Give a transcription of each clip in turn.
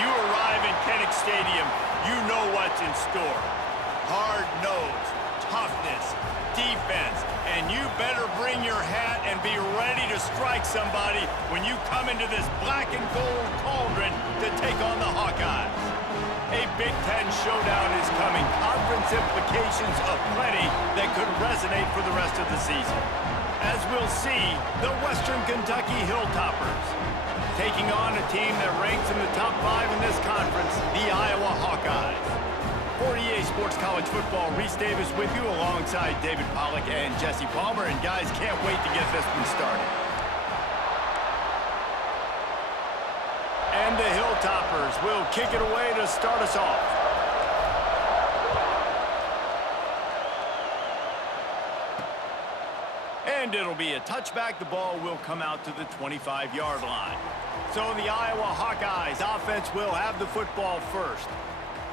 you arrive in Kinnick Stadium, you know what's in store. Hard nose, toughness, defense, and you better bring your hat and be ready to strike somebody when you come into this black and gold cauldron to take on the Hawkeyes. A Big Ten showdown is coming. Conference implications aplenty that could resonate for the rest of the season. As we'll see, the Western Kentucky Hilltoppers taking on a team that ranks in the top 5 in this conference, the Iowa Hawkeyes. For EA Sports College Football, Reese Davis with you alongside David Pollack and Jesse Palmer. And guys, can't wait to get this one started. And the Hilltoppers will kick it away to start us off. And it'll be a touchback. The ball will come out to the 25-yard line. So the Iowa Hawkeyes offense will have the football first.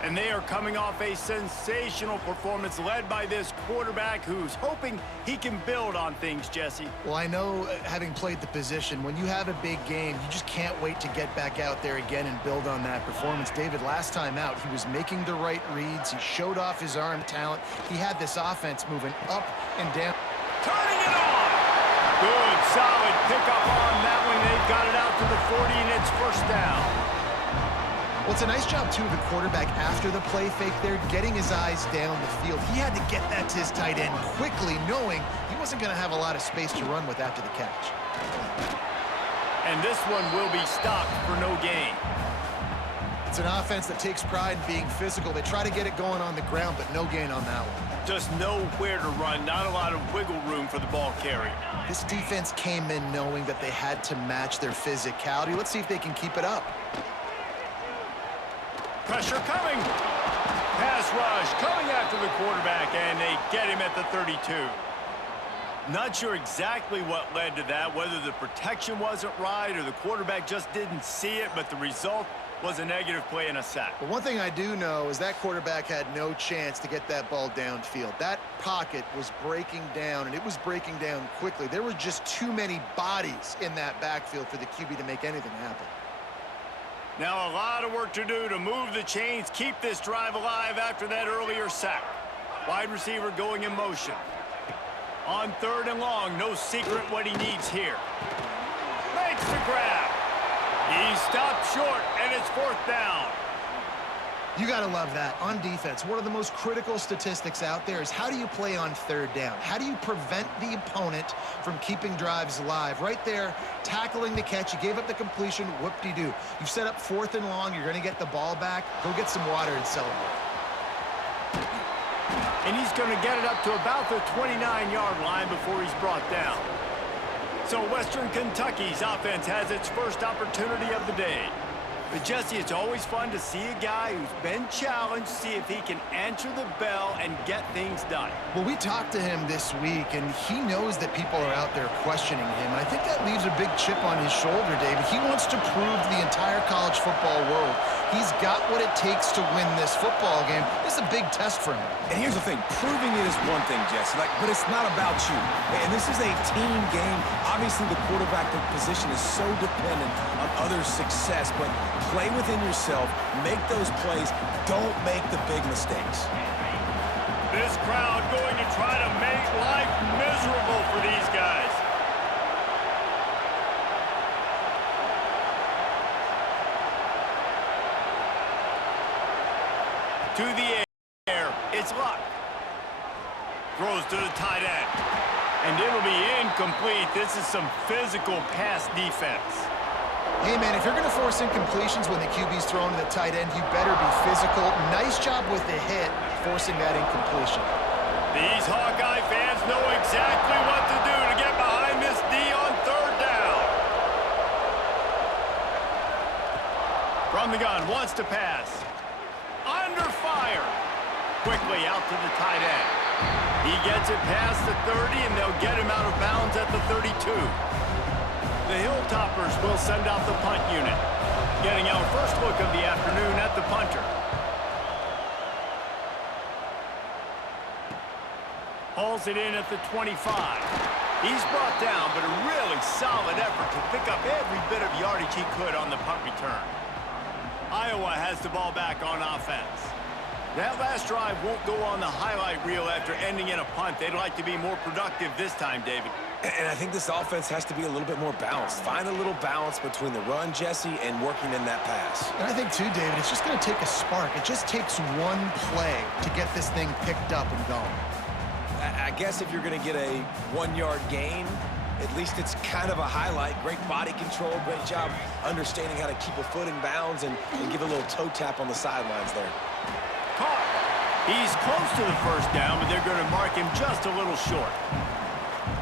And they are coming off a sensational performance led by this quarterback who's hoping he can build on things, Jesse. Well, I know, having played the position, when you have a big game, you just can't wait to get back out there again and build on that performance. David, last time out, he was making the right reads. He showed off his arm talent. He had this offense moving up and down. Turning it on! Good, solid pickup on that one. They've got it out to the 40, and it's first down. Well, it's a nice job, too, of the quarterback after the play fake there, getting his eyes down the field. He had to get that to his tight end quickly, knowing he wasn't going to have a lot of space to run with after the catch. And this one will be stopped for no gain. It's an offense that takes pride in being physical. They try to get it going on the ground, but no gain on that one. Just nowhere to run, not a lot of wiggle room for the ball carrier. This defense came in knowing that they had to match their physicality. Let's see if they can keep it up. Pressure coming. Pass rush coming after the quarterback, and they get him at the 32. Not sure exactly what led to that, whether the protection wasn't right or the quarterback just didn't see it, but the result was a negative play and a sack. But one thing I do know is that quarterback had no chance to get that ball downfield. That pocket was breaking down, and it was breaking down quickly. There were just too many bodies in that backfield for the QB to make anything happen. Now a lot of work to do to move the chains, keep this drive alive after that earlier sack. Wide receiver going in motion. On 3rd and long, no secret what he needs here. Makes the grab. He stopped short, and it's 4th down. You got to love that. On defense, one of the most critical statistics out there is how do you play on 3rd down? How do you prevent the opponent from keeping drives alive? Right there, tackling the catch. You gave up the completion. Whoop-de-doo. You've set up 4th and long. You're going to get the ball back. Go get some water and celebrate. And he's going to get it up to about the 29-yard line before he's brought down. So Western Kentucky's offense has its first opportunity of the day. But, Jesse, it's always fun to see a guy who's been challenged, see if he can answer the bell and get things done. Well, we talked to him this week, and he knows that people are out there questioning him. And I think that leaves a big chip on his shoulder, David. He wants to prove to the entire college football world he's got what it takes to win this football game. This is a big test for him. And here's the thing. Proving it is one thing, Jesse, but it's not about you. And this is a team game. Obviously, the quarterback position is so dependent on others' success, but play within yourself, make those plays, don't make the big mistakes. This crowd going to try to make life miserable for these guys. To the air, it's Luck. Throws to the tight end. And it'll be incomplete. This is some physical pass defense. Hey, man, if you're going to force incompletions when the QB's thrown to the tight end, you better be physical. Nice job with the hit, forcing that incompletion. These Hawkeye fans know exactly what to do to get behind this D on 3rd down. From the gun, wants to pass. Under fire. Quickly out to the tight end. He gets it past the 30, and they'll get him out of bounds at the 32. The Hilltoppers will send out the punt unit. Getting our first look of the afternoon at the punter. Hauls it in at the 25. He's brought down, but a really solid effort to pick up every bit of yardage he could on the punt return. Iowa Iowa has the ball back on offense. That last drive won't go on the highlight reel after ending in a punt. They'd like to be more productive this time, David. And I think this offense has to be a little bit more balanced. Find a little balance between the run, Jesse, and working in that pass. And I think, too, David, it's just going to take a spark. It just takes one play to get this thing picked up and going. I guess if you're going to get a 1-yard gain, at least it's kind of a highlight. Great body control, great job understanding how to keep a foot in bounds and give a little toe tap on the sidelines there. Caught. He's close to the first down, but they're going to mark him just a little short.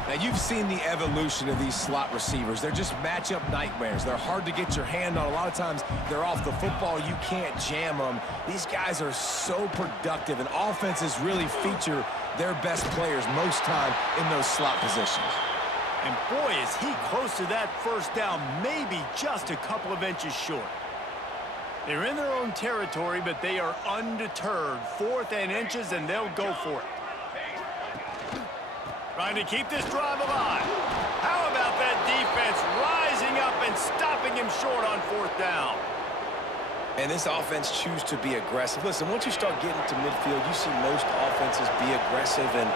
Now, you've seen the evolution of these slot receivers. They're just matchup nightmares. They're hard to get your hand on. A lot of times, they're off the football. You can't jam them. These guys are so productive, and offenses really feature their best players most time in those slot positions. And boy, is he close to that first down, maybe just a couple of inches short. They're in their own territory, but they are undeterred. 4th and inches, and they'll go for it. Trying to keep this drive alive. How about that defense rising up and stopping him short on 4th down? And this offense choose to be aggressive. Listen, once you start getting to midfield, you see most offenses be aggressive, and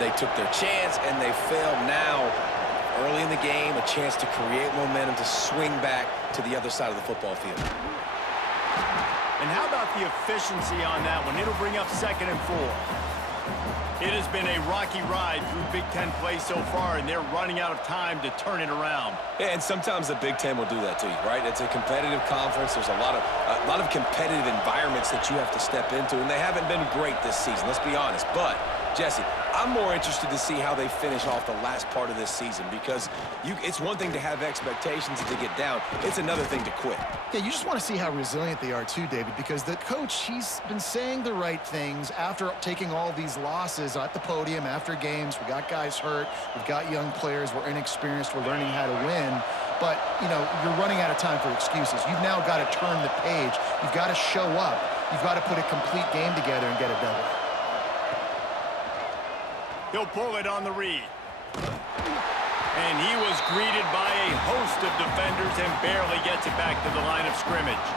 they took their chance, and they failed now. Early in the game, a chance to create momentum, to swing back to the other side of the football field. And how about the efficiency on that one? It'll bring up 2nd and 4. It has been a rocky ride through Big Ten play so far, and they're running out of time to turn it around. Yeah, and sometimes the Big Ten will do that to you, right? It's a competitive conference. There's a lot of competitive environments that you have to step into, and they haven't been great this season, let's be honest. But, Jesse, I'm more interested to see how they finish off the last part of this season, because it's one thing to have expectations and to get down. It's another thing to quit. Yeah, you just want to see how resilient they are too, David, because the coach, he's been saying the right things after taking all these losses at the podium, after games. We got guys hurt. We've got young players. We're inexperienced. We're learning how to win. But, you know, you're running out of time for excuses. You've now got to turn the page. You've got to show up. You've got to put a complete game together and get it done. He'll pull it on the read. And he was greeted by a host of defenders and barely gets it back to the line of scrimmage.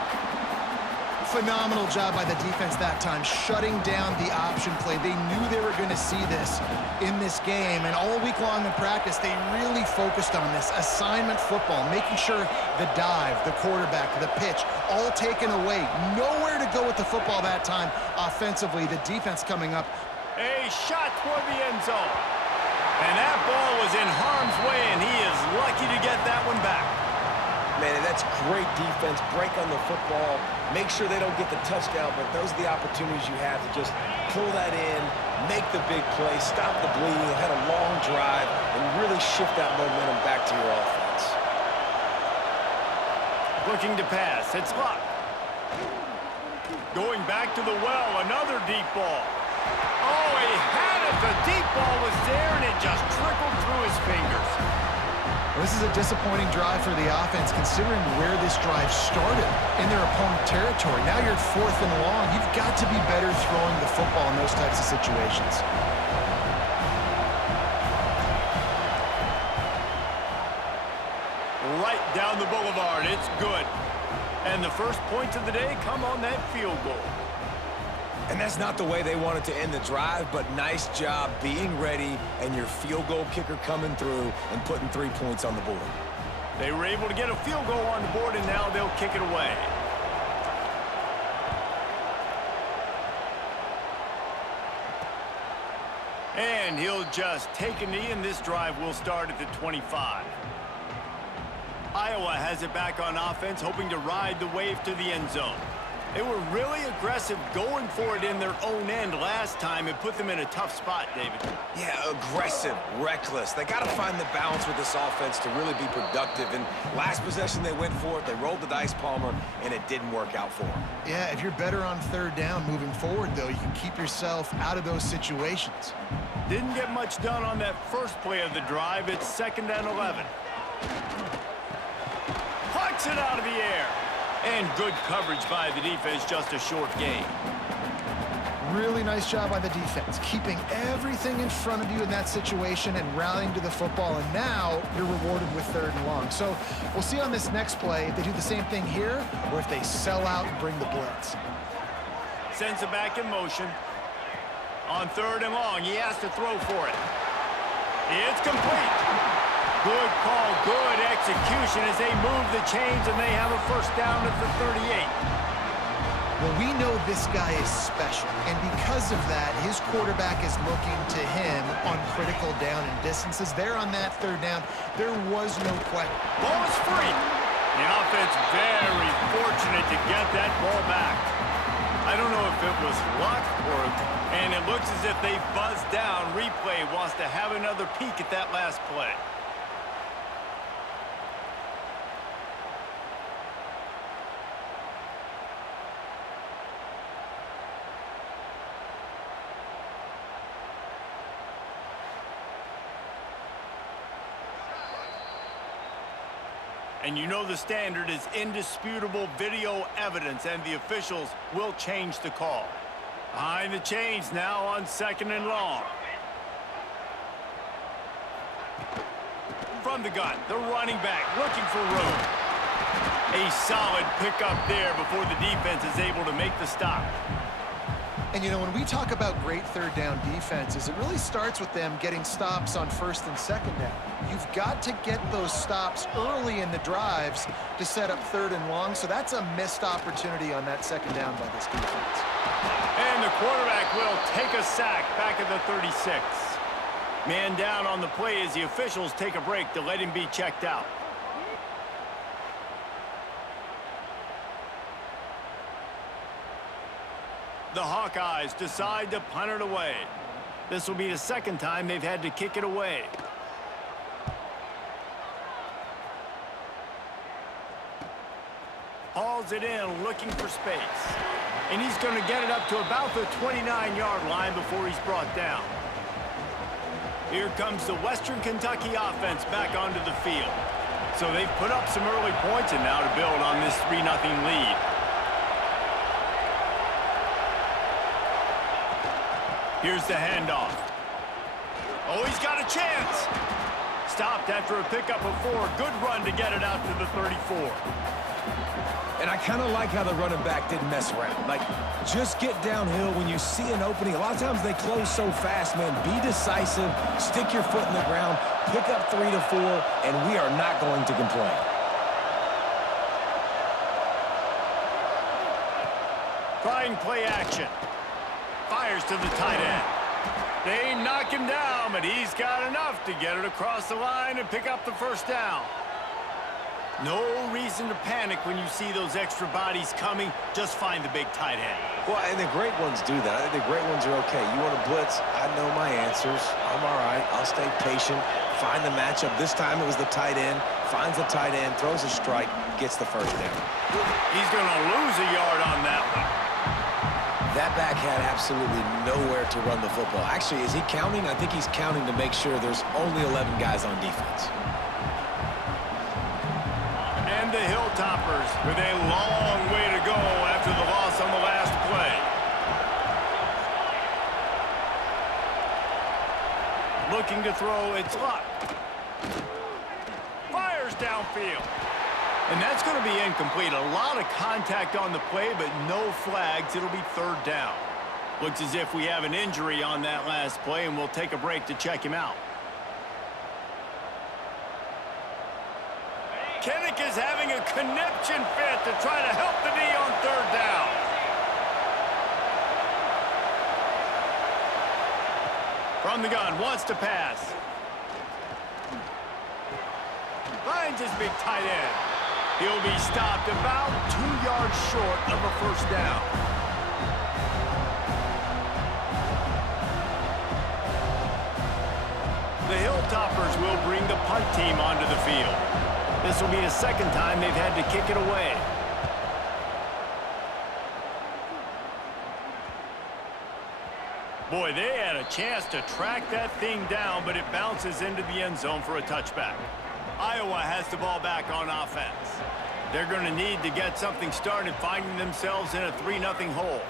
Phenomenal job by the defense that time, shutting down the option play. They knew they were going to see this in this game, and all week long in practice, they really focused on this assignment football, making sure the dive, the quarterback, the pitch, all taken away. Nowhere to go with the football that time offensively. The defense coming up. A shot toward the end zone. And that ball was in harm's way, and he is lucky to get that one back. Man, and that's great defense. Break on the football. Make sure they don't get the touchdown, but those are the opportunities you have to just pull that in, make the big play, stop the bleeding, have a long drive, and really shift that momentum back to your offense. Looking to pass. It's Luck. Going back to the well, another deep ball. Oh, he had it. The deep ball was there, and it just trickled through his fingers. Well, this is a disappointing drive for the offense, considering where this drive started in their opponent territory. Now you're 4th and long. You've got to be better throwing the football in those types of situations. Right down the boulevard. It's good. And the first points of the day come on that field goal. And that's not the way they wanted to end the drive, but nice job being ready and your field goal kicker coming through and putting 3 points on the board. They were able to get a field goal on the board, and now they'll kick it away. And he'll just take a knee, and this drive will start at the 25. Iowa has it back on offense, hoping to ride the wave to the end zone. They were really aggressive going for it in their own end last time and put them in a tough spot, David. Yeah, aggressive, reckless. They got to find the balance with this offense to really be productive. And last possession, they went for it. They rolled the dice, Palmer, and it didn't work out for them. Yeah, if you're better on 3rd down moving forward, though, you can keep yourself out of those situations. Didn't get much done on that first play of the drive. It's 2nd and 11. Plucks it out of the air. And good coverage by the defense, just a short gain. Really nice job by the defense, keeping everything in front of you in that situation and rallying to the football, and now you're rewarded with 3rd and long. So we'll see on this next play if they do the same thing here or if they sell out and bring the blitz. Sends it back in motion. On 3rd and long, he has to throw for it. It's complete. Good call, good execution as they move the chains, and they have a first down at the 38. Well, we know this guy is special, and because of that, his quarterback is looking to him on critical down and distances. There on that 3rd down, there was no question. Ball is free. The offense very fortunate to get that ball back. I don't know if it was luck and it looks as if they buzzed down. Replay wants to have another peek at that last play. And you know the standard is indisputable video evidence, and the officials will change the call. Behind the chains now on 2nd and long. From the gun, the running back looking for room. A solid pickup there before the defense is able to make the stop. And, you know, when we talk about great 3rd down defenses, it really starts with them getting stops on 1st and 2nd down. You've got to get those stops early in the drives to set up 3rd and long, so that's a missed opportunity on that 2nd down by this defense. And the quarterback will take a sack back at the 36. Man down on the play as the officials take a break to let him be checked out. The Hawkeyes decide to punt it away. This will be the 2nd time they've had to kick it away. Hauls it in, looking for space. And he's going to get it up to about the 29-yard line before he's brought down. Here comes the Western Kentucky offense back onto the field. So they've put up some early points and now to build on this 3-0 lead. Here's the handoff. Oh, he's got a chance. Stopped after a pickup of 4. Good run to get it out to the 34. And I kind of like how the running back didn't mess around. Like, just get downhill when you see an opening. A lot of times they close so fast, man. Be decisive, stick your foot in the ground, pick up 3 to 4, and we are not going to complain. Trying play action. Fires to the tight end. They knock him down, but he's got enough to get it across the line and pick up the first down. No reason to panic when you see those extra bodies coming. Just find the big tight end. Well, and the great ones do that. I think the great ones are okay. You want to blitz? I know my answers. I'm all right. I'll stay patient. Find the matchup. This time it was the tight end. Finds the tight end, throws a strike, gets the first down. He's going to lose a yard on that one. That back had absolutely nowhere to run the football. Actually, is he counting? I think he's counting to make sure there's only 11 guys on defense. And the Hilltoppers with a long way to go after the loss on the last play. Looking to throw, it's Luck. Fires downfield. And that's going to be incomplete. A lot of contact on the play, but no flags. It'll be 3rd down. Looks as if we have an injury on that last play, and we'll take a break to check him out. Kinnick is having a conniption fit to try to help the knee on 3rd down. From the gun, wants to pass. Finds his big tight end. He'll be stopped about 2 yards short of a first down. The Hilltoppers will bring the punt team onto the field. This will be the 2nd time they've had to kick it away. Boy, they had a chance to track that thing down, but it bounces into the end zone for a touchback. Iowa has the ball back on offense. They're going to need to get something started, finding themselves in a 3-0 hole.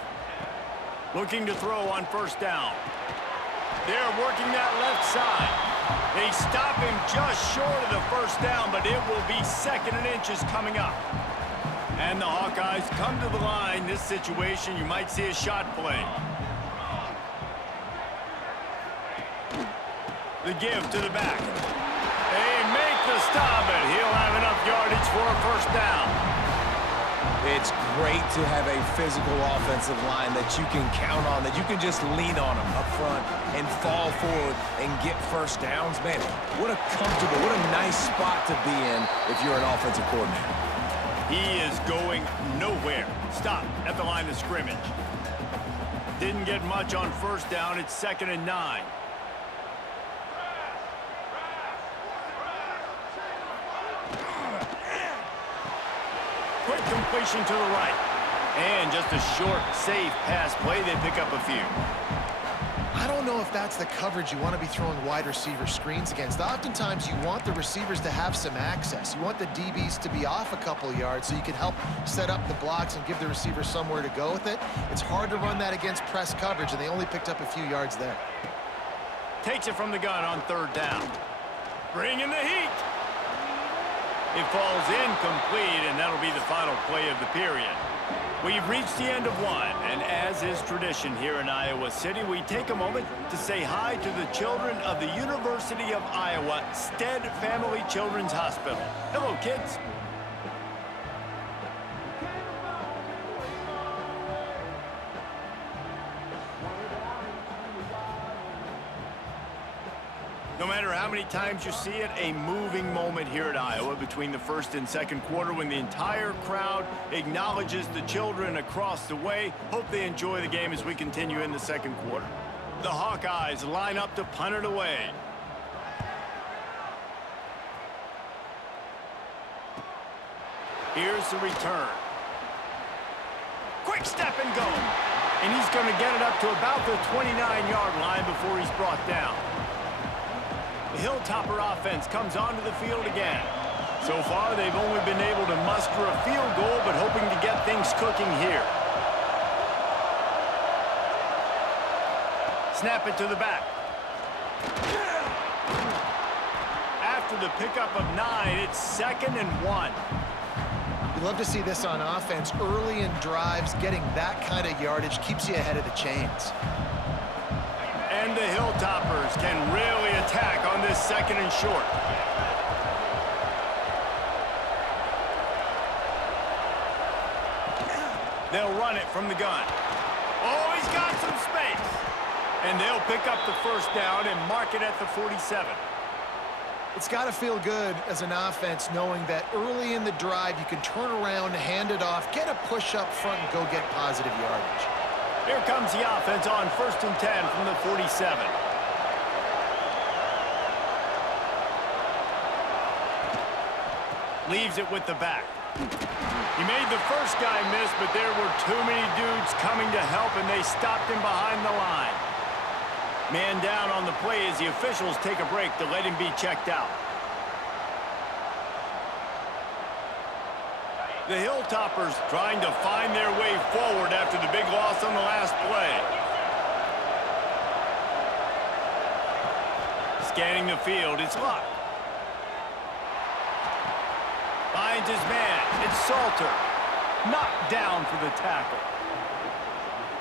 Looking to throw on first down. They're working that left side. They stop him just short of the first down, but it will be 2nd and inches coming up. And the Hawkeyes come to the line. This situation, you might see a shot play. The give to the back. They make the stop, and he'll have enough yardage for a first down. It's great to have a physical offensive line that you can count on, that you can just lean on them up front and fall forward and get first downs. Man, what a comfortable, what a nice spot to be in if you're an offensive coordinator. He is going nowhere. Stop at the line of scrimmage. Didn't get much on first down. It's 2nd and 9. Quick completion to the right. And just a short, safe pass play. They pick up a few. I don't know if that's the coverage you want to be throwing wide receiver screens against. Oftentimes, you want the receivers to have some access. You want the DBs to be off a couple yards so you can help set up the blocks and give the receiver somewhere to go with it. It's hard to run that against press coverage, and they only picked up a few yards there. Takes it from the gun on 3rd down. Bringing the heat. It falls incomplete, and that'll be the final play of the period. We've reached the end of one, and as is tradition here in Iowa City, we take a moment to say hi to the children of the University of Iowa Stead Family Children's Hospital. Hello, kids. No matter how many times you see it, a moving moment here at Iowa between the 1st and 2nd quarter when the entire crowd acknowledges the children across the way. Hope they enjoy the game as we continue in the 2nd quarter. The Hawkeyes line up to punt it away. Here's the return. Quick step and go. And he's going to get it up to about the 29-yard line before he's brought down. The Hilltopper offense comes onto the field again. So far, they've only been able to muster a field goal, but hoping to get things cooking here. Snap it to the back. After the pickup of 9, it's 2nd and 1. You love to see this on offense. Early in drives, getting that kind of yardage keeps you ahead of the chains. And the Hilltoppers can really attack on this 2nd and short. They'll run it from the gun. Oh, he's got some space. And they'll pick up the first down and mark it at the 47. It's got to feel good as an offense knowing that early in the drive you can turn around, hand it off, get a push up front, and go get positive yardage. Here comes the offense on 1st and 10 from the 47. Leaves it with the back. He made the first guy miss, but there were too many dudes coming to help, and they stopped him behind the line. Man down on the play as the officials take a break to let him be checked out. The Hilltoppers trying to find their way forward after the big loss on the last play. Scanning the field, it's Luck. Finds his man, it's Salter. Knocked down for the tackle.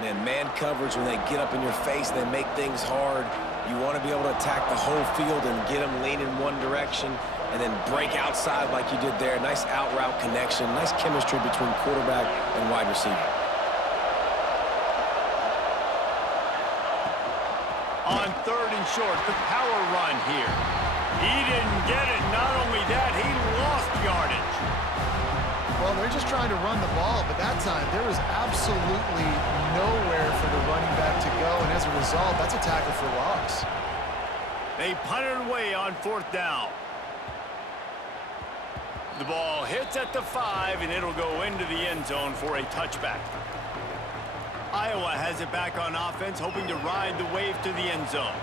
Man coverage, when they get up in your face, they make things hard. You want to be able to attack the whole field and get them leaning one direction and then break outside like you did there. Nice out route connection, nice chemistry between quarterback and wide receiver. On 3rd and short, the power run here. He didn't get it. Not only that, he lost yardage. Well, they're just trying to run the ball, but that time there was absolutely nowhere for the running back to go, and as a result, that's a tackle for loss. They punted away on 4th down. The ball hits at the 5, and it'll go into the end zone for a touchback. Iowa has it back on offense, hoping to ride the wave to the end zone.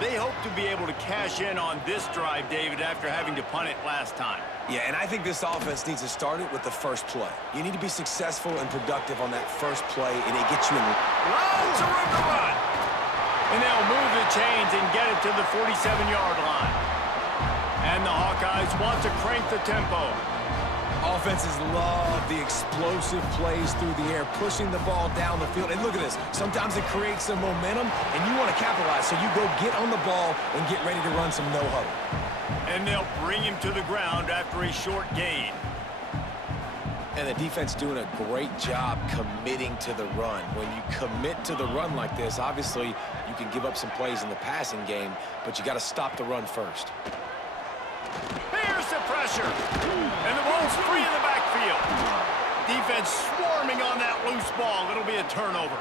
They hope to be able to cash in on this drive, David, after having to punt it last time. Yeah, and I think this offense needs to start it with the first play. You need to be successful and productive on that first play, and it gets you in. Lots of room to run. And they'll move the chains and get it to the 47-yard line. And the Hawkeyes want to crank the tempo. Offenses love the explosive plays through the air, pushing the ball down the field. And look at this. Sometimes it creates some momentum, and you want to capitalize. So you go get on the ball and get ready to run some no-huddle. And they'll bring him to the ground after a short gain. And the defense doing a great job committing to the run. When you commit to the run like this, obviously you can give up some plays in the passing game, but you got to stop the run first. Here's the pressure. And the ball's free in the backfield. Defense swarming on that loose ball. It'll be a turnover.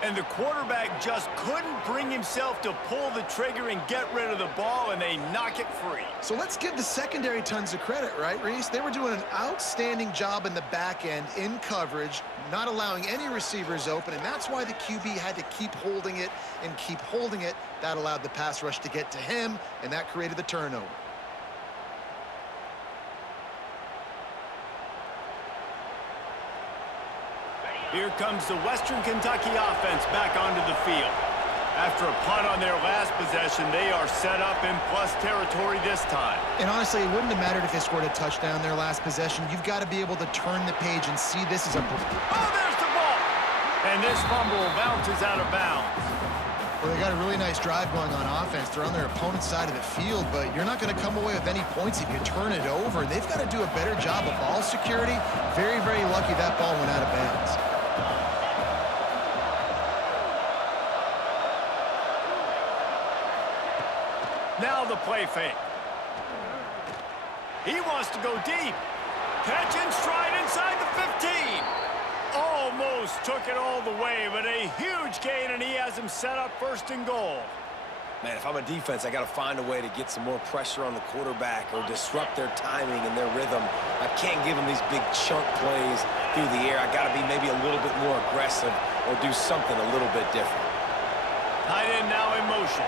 And the quarterback just couldn't bring himself to pull the trigger and get rid of the ball, and they knock it free. So let's give the secondary tons of credit, right, Reese? They were doing an outstanding job in the back end, in coverage, not allowing any receivers open, and that's why the QB had to keep holding it and keep holding it. That allowed the pass rush to get to him, and that created the turnover. Here comes the Western Kentucky offense back onto the field. After a punt on their last possession, they are set up in plus territory this time. And honestly, it wouldn't have mattered if they scored a touchdown their last possession. You've got to be able to turn the page and see this as a... Oh, there's the ball! And this fumble bounces out of bounds. Well, they got a really nice drive going on offense. They're on their opponent's side of the field, but you're not going to come away with any points if you turn it over. They've got to do a better job of ball security. Very, very lucky that ball went out of bounds. Now the play fake. He wants to go deep. Catch and stride inside the 15. Almost took it all the way, but a huge gain, and he has him set up first and goal. Man, if I'm a defense, I got to find a way to get some more pressure on the quarterback or disrupt their timing and their rhythm. I can't give them these big chunk plays through the air. I got to be maybe a little bit more aggressive or do something a little bit different. Tight end now in motion.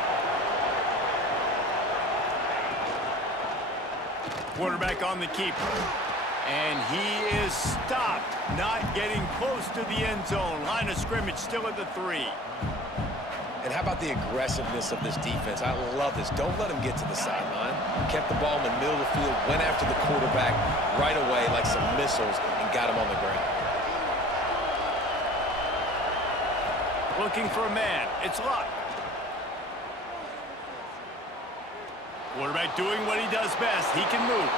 Quarterback on the keeper. And he is stopped, not getting close to the end zone. Line of scrimmage still at the 3. And how about the aggressiveness of this defense? I love this. Don't let him get to the sideline. Kept the ball in the middle of the field, went after the quarterback right away like some missiles and got him on the ground. Looking for a man. It's Luck. Quarterback doing what he does best. He can move.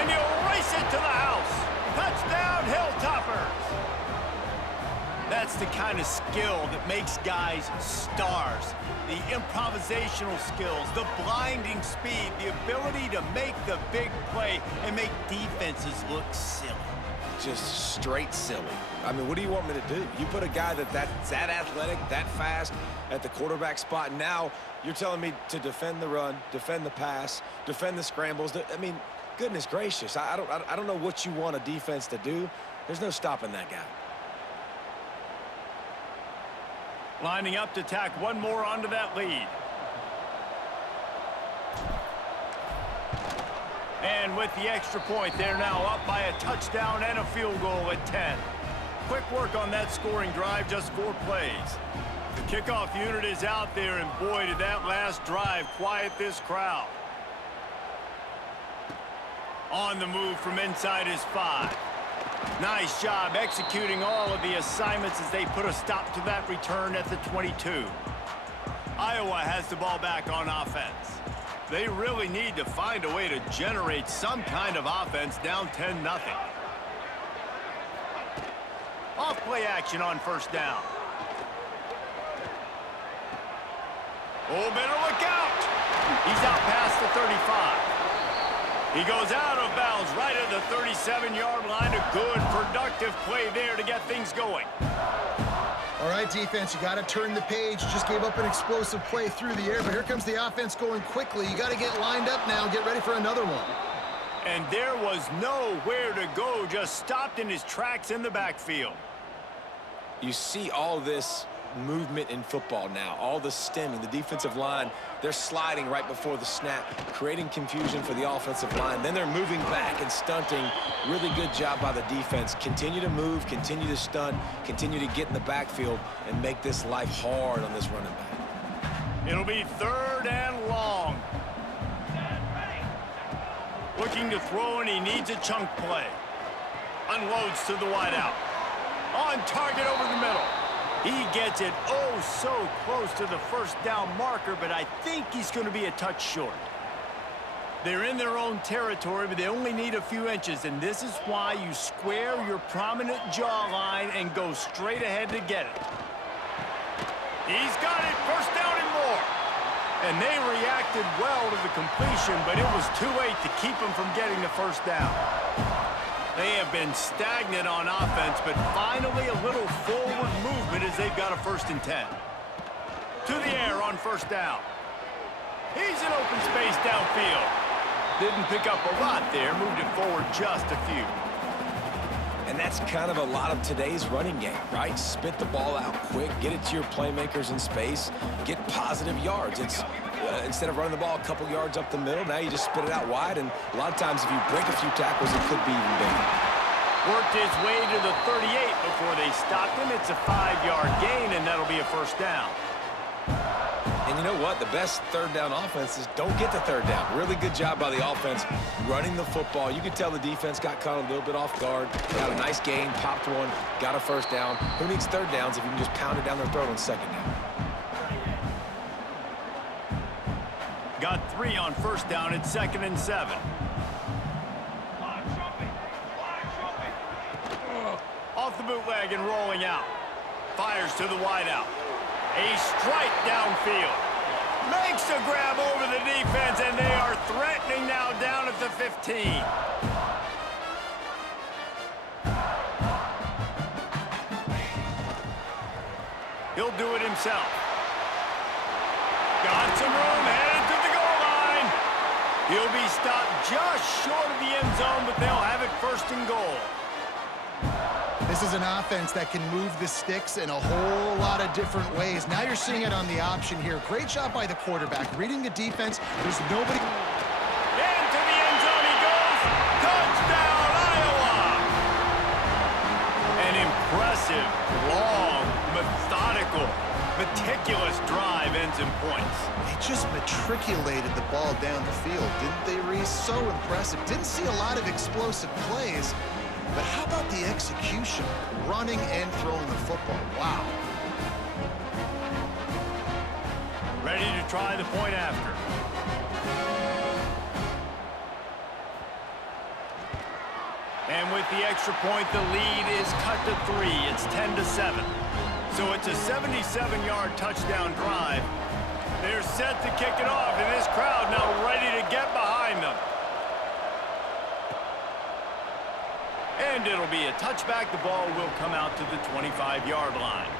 And he'll race it to the house. Touchdown, Hilltoppers. That's the kind of skill that makes guys stars. The improvisational skills, the blinding speed, the ability to make the big play and make defenses look silly. Just straight silly. I mean, what do you want me to do? You put a guy that's that athletic, that fast at the quarterback spot. Now you're telling me to defend the run, defend the pass, defend the scrambles. I mean, goodness gracious. I don't know what you want a defense to do. There's no stopping that guy. Lining up to tack one more onto that lead. And with the extra point, they're now up by a touchdown and a field goal at 10. Quick work on that scoring drive, just 4 plays. The kickoff unit is out there, and boy, did that last drive quiet this crowd. On the move from inside his 5. Nice job executing all of the assignments as they put a stop to that return at the 22. Iowa has the ball back on offense. They really need to find a way to generate some kind of offense down 10-0. Off play action on first down. Oh, better look out. He's out past the 35. He goes out of bounds right at the 37-yard line. A good, productive play there to get things going. All right, defense, you got to turn the page. You just gave up an explosive play through the air, but here comes the offense going quickly. You got to get lined up now, get ready for another one. And there was nowhere to go, just stopped in his tracks in the backfield. You see all this movement in football now. All the stemming, the defensive line, they're sliding right before the snap, creating confusion for the offensive line. Then they're moving back and stunting. Really good job by the defense. Continue to move, continue to stunt, continue to get in the backfield and make this life hard on this running back. It'll be 3rd and long. Looking to throw, and he needs a chunk play. Unloads to the wideout. On target over the middle. He gets it oh so close to the first down marker, but I think he's going to be a touch short. They're in their own territory, but they only need a few inches, and this is why you square your prominent jawline and go straight ahead to get it. He's got it, 1st down and more. And they reacted well to the completion, but it was too late to keep him from getting the 1st down. They have been stagnant on offense, but finally a little forward movement as they've got a 1st and 10. To the air on 1st down. He's in open space downfield. Didn't pick up a lot there, moved it forward just a few. And that's kind of a lot of today's running game, right? Spit the ball out quick, get it to your playmakers in space, get positive yards. It's instead of running the ball a couple yards up the middle, now you just spit it out wide, and a lot of times if you break a few tackles, it could be even bigger. Worked his way to the 38 before they stopped him. It's a 5-yard gain, and that'll be a 1st down. And you know what? The best 3rd down offenses don't get the 3rd down. Really good job by the offense running the football. You could tell the defense got caught a little bit off guard. Got a nice gain, popped one, got a 1st down. Who needs 3rd downs if you can just pound it down their throat on 2nd down? Got 3 on 1st down. It's 2nd and 7. Off the bootleg and rolling out. Fires to the wideout. A strike downfield. Makes a grab over the defense, and they are threatening now down at the 15. He'll do it himself. Got some room, headed to the goal line. He'll be stopped just short of the end zone, but they'll have it 1st and goal. This is an offense that can move the sticks in a whole lot of different ways. Now you're seeing it on the option here. Great job by the quarterback. Reading the defense, there's nobody... Into the end zone he goes. Touchdown, Iowa! An impressive, long, methodical, meticulous drive ends in points. They just matriculated the ball down the field, didn't they, Reese? So impressive. Didn't see a lot of explosive plays. But how about the execution? Running and throwing the football. Wow. Ready to try the point after. And with the extra point, the lead is cut to 3. It's 10-7. So it's a 77-yard touchdown drive. They're set to kick it off, and this crowd now ready to get behind them. And it'll be a touchback. The ball will come out to the 25-yard line.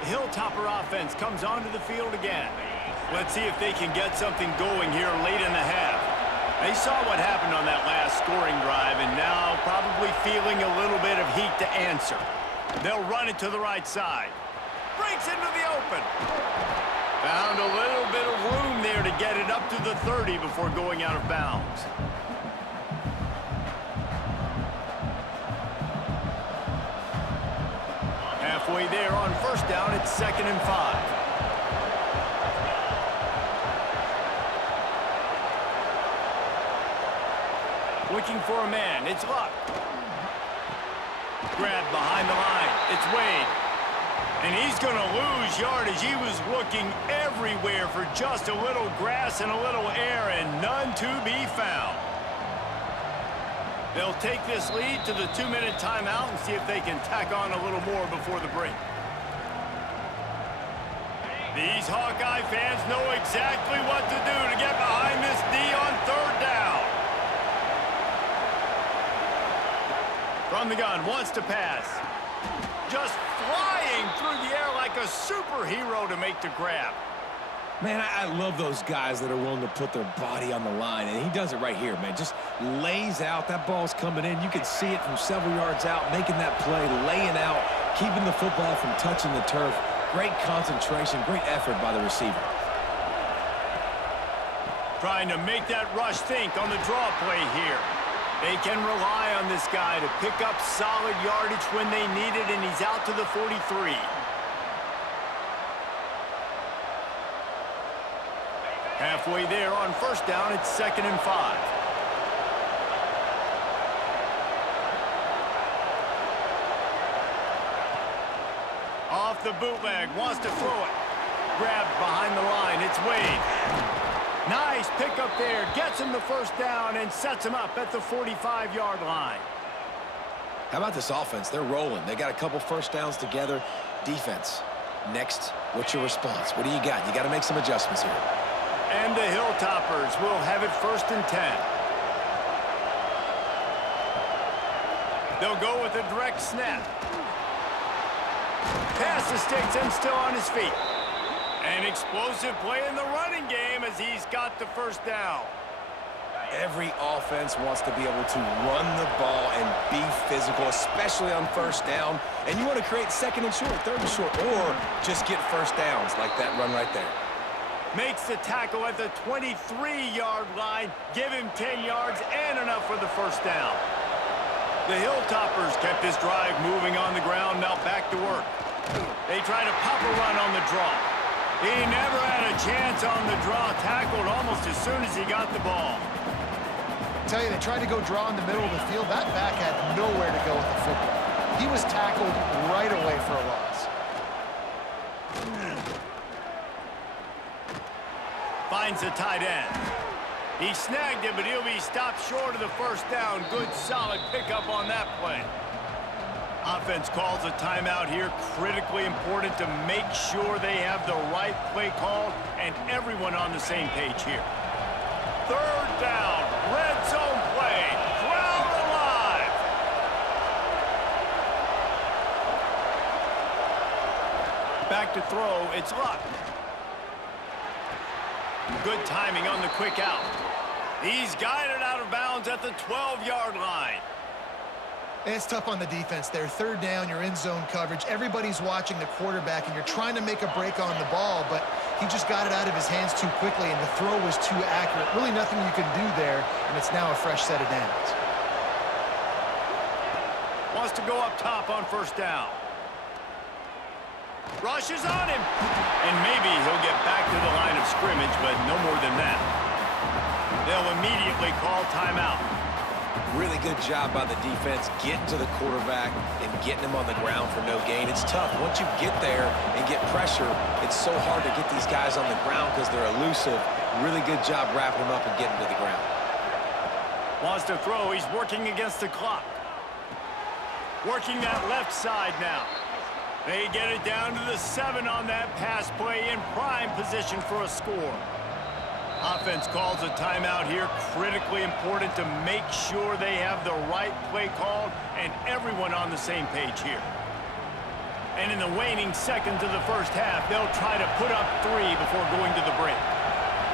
The Hilltopper offense comes onto the field again. Let's see if they can get something going here late in the half. They saw what happened on that last scoring drive, and now probably feeling a little bit of heat to answer. They'll run it to the right side. Breaks into the open. Found a little bit of room there to get it up to the 30 before going out of bounds. Halfway there on 1st down, it's 2nd and 5. Looking for a man, it's Luck. Grabbed behind the line, it's Wade. And he's going to lose yardage. He was looking everywhere for just a little grass and a little air, and none to be found. They'll take this lead to the 2-minute timeout and see if they can tack on a little more before the break. These Hawkeye fans know exactly what to do to get behind this D on 3rd down. From the gun, wants to pass. Just flying through the air like a superhero to make the grab. Man, I love those guys that are willing to put their body on the line, and he does it right here, man. Just lays out. That ball's coming in. You can see it from several yards out, making that play, laying out, keeping the football from touching the turf. Great concentration, great effort by the receiver. Trying to make that rush think on the draw play here. They can rely on this guy to pick up solid yardage when they need it, and he's out to the 43. Halfway there on first down, it's 2nd and 5. Off the bootleg, wants to throw it. Grabbed behind the line, it's Wade. Nice pickup there, gets him the first down and sets him up at the 45-yard line. How about this offense? They're rolling. They got a couple first downs together. Defense, next, what's your response? What do you got? You got to make some adjustments here. And the Hilltoppers will have it 1st and 10. They'll go with a direct snap. Pass to Sticks and still on his feet. An explosive play in the running game as he's got the first down. Every offense wants to be able to run the ball and be physical, especially on first down. And you want to create 2nd and short, 3rd and short, or just get first downs like that run right there. Makes the tackle at the 23-yard line. Give him 10 yards and enough for the first down. The Hilltoppers kept this drive moving on the ground, now back to work. They try to pop a run on the draw. He never had a chance on the draw, tackled almost as soon as he got the ball. I tell you, they tried to go draw in the middle of the field. That back had nowhere to go with the football. He was tackled right away for a loss. Finds the tight end. He snagged it, but he'll be stopped short of the first down. Good, solid pickup on that play. Offense calls a timeout here. Critically important to make sure they have the right play call and everyone on the same page here. 3rd down, red zone play, crowd alive. Back to throw, it's Luck. Good timing on the quick out. He's guided out of bounds at the 12-yard line. It's tough on the defense there. 3rd down, you're in zone coverage. Everybody's watching the quarterback, and you're trying to make a break on the ball, but he just got it out of his hands too quickly, and the throw was too accurate. Really nothing you can do there, and it's now a fresh set of downs. Wants to go up top on first down. Rushes on him. And maybe he'll get back to the line of scrimmage, but no more than that. They'll immediately call timeout. Really good job by the defense getting to the quarterback and getting him on the ground for no gain. It's tough. Once you get there and get pressure, it's so hard to get these guys on the ground because they're elusive. Really good job wrapping them up and getting to the ground. Wants to throw. He's working against the clock. Working that left side now. They get it down to the 7 on that pass play in prime position for a score. Offense calls a timeout here. Critically important to make sure they have the right play call and everyone on the same page here. And in the waning seconds of the first half, they'll try to put up 3 before going to the break.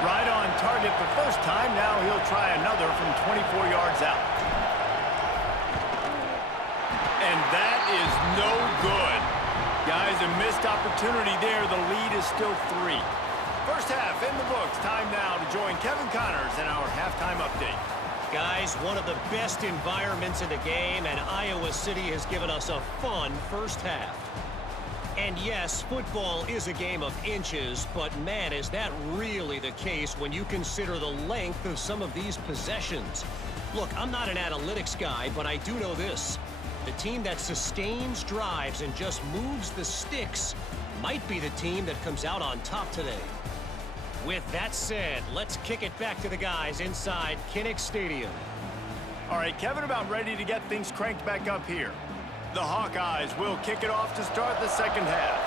Right on target the first time. Now he'll try another from 24 yards out. And that is no good. Guys, a missed opportunity there. The lead is still 3. First half in the books. Time now to join Kevin Connors in our halftime update. Guys, one of the best environments in the game, and Iowa City has given us a fun first half. And yes, football is a game of inches, but man, is that really the case when you consider the length of some of these possessions. Look, I'm not an analytics guy, but I do know this. The team that sustains drives and just moves the sticks might be the team that comes out on top today. With that said, let's kick it back to the guys inside Kinnick Stadium. All right, Kevin, about ready to get things cranked back up here. The Hawkeyes will kick it off to start the second half.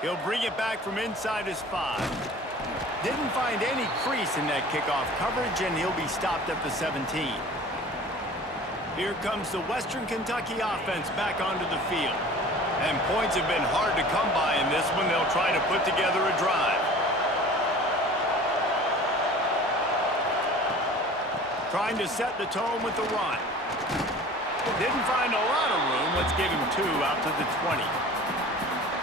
He'll bring it back from inside his 5. Didn't find any crease in that kickoff coverage, and he'll be stopped at the 17. Here comes the Western Kentucky offense back onto the field. And points have been hard to come by in this one. They'll try to put together a drive. Trying to set the tone with the run. Didn't find a lot of room. Let's give him 2 out to the 20.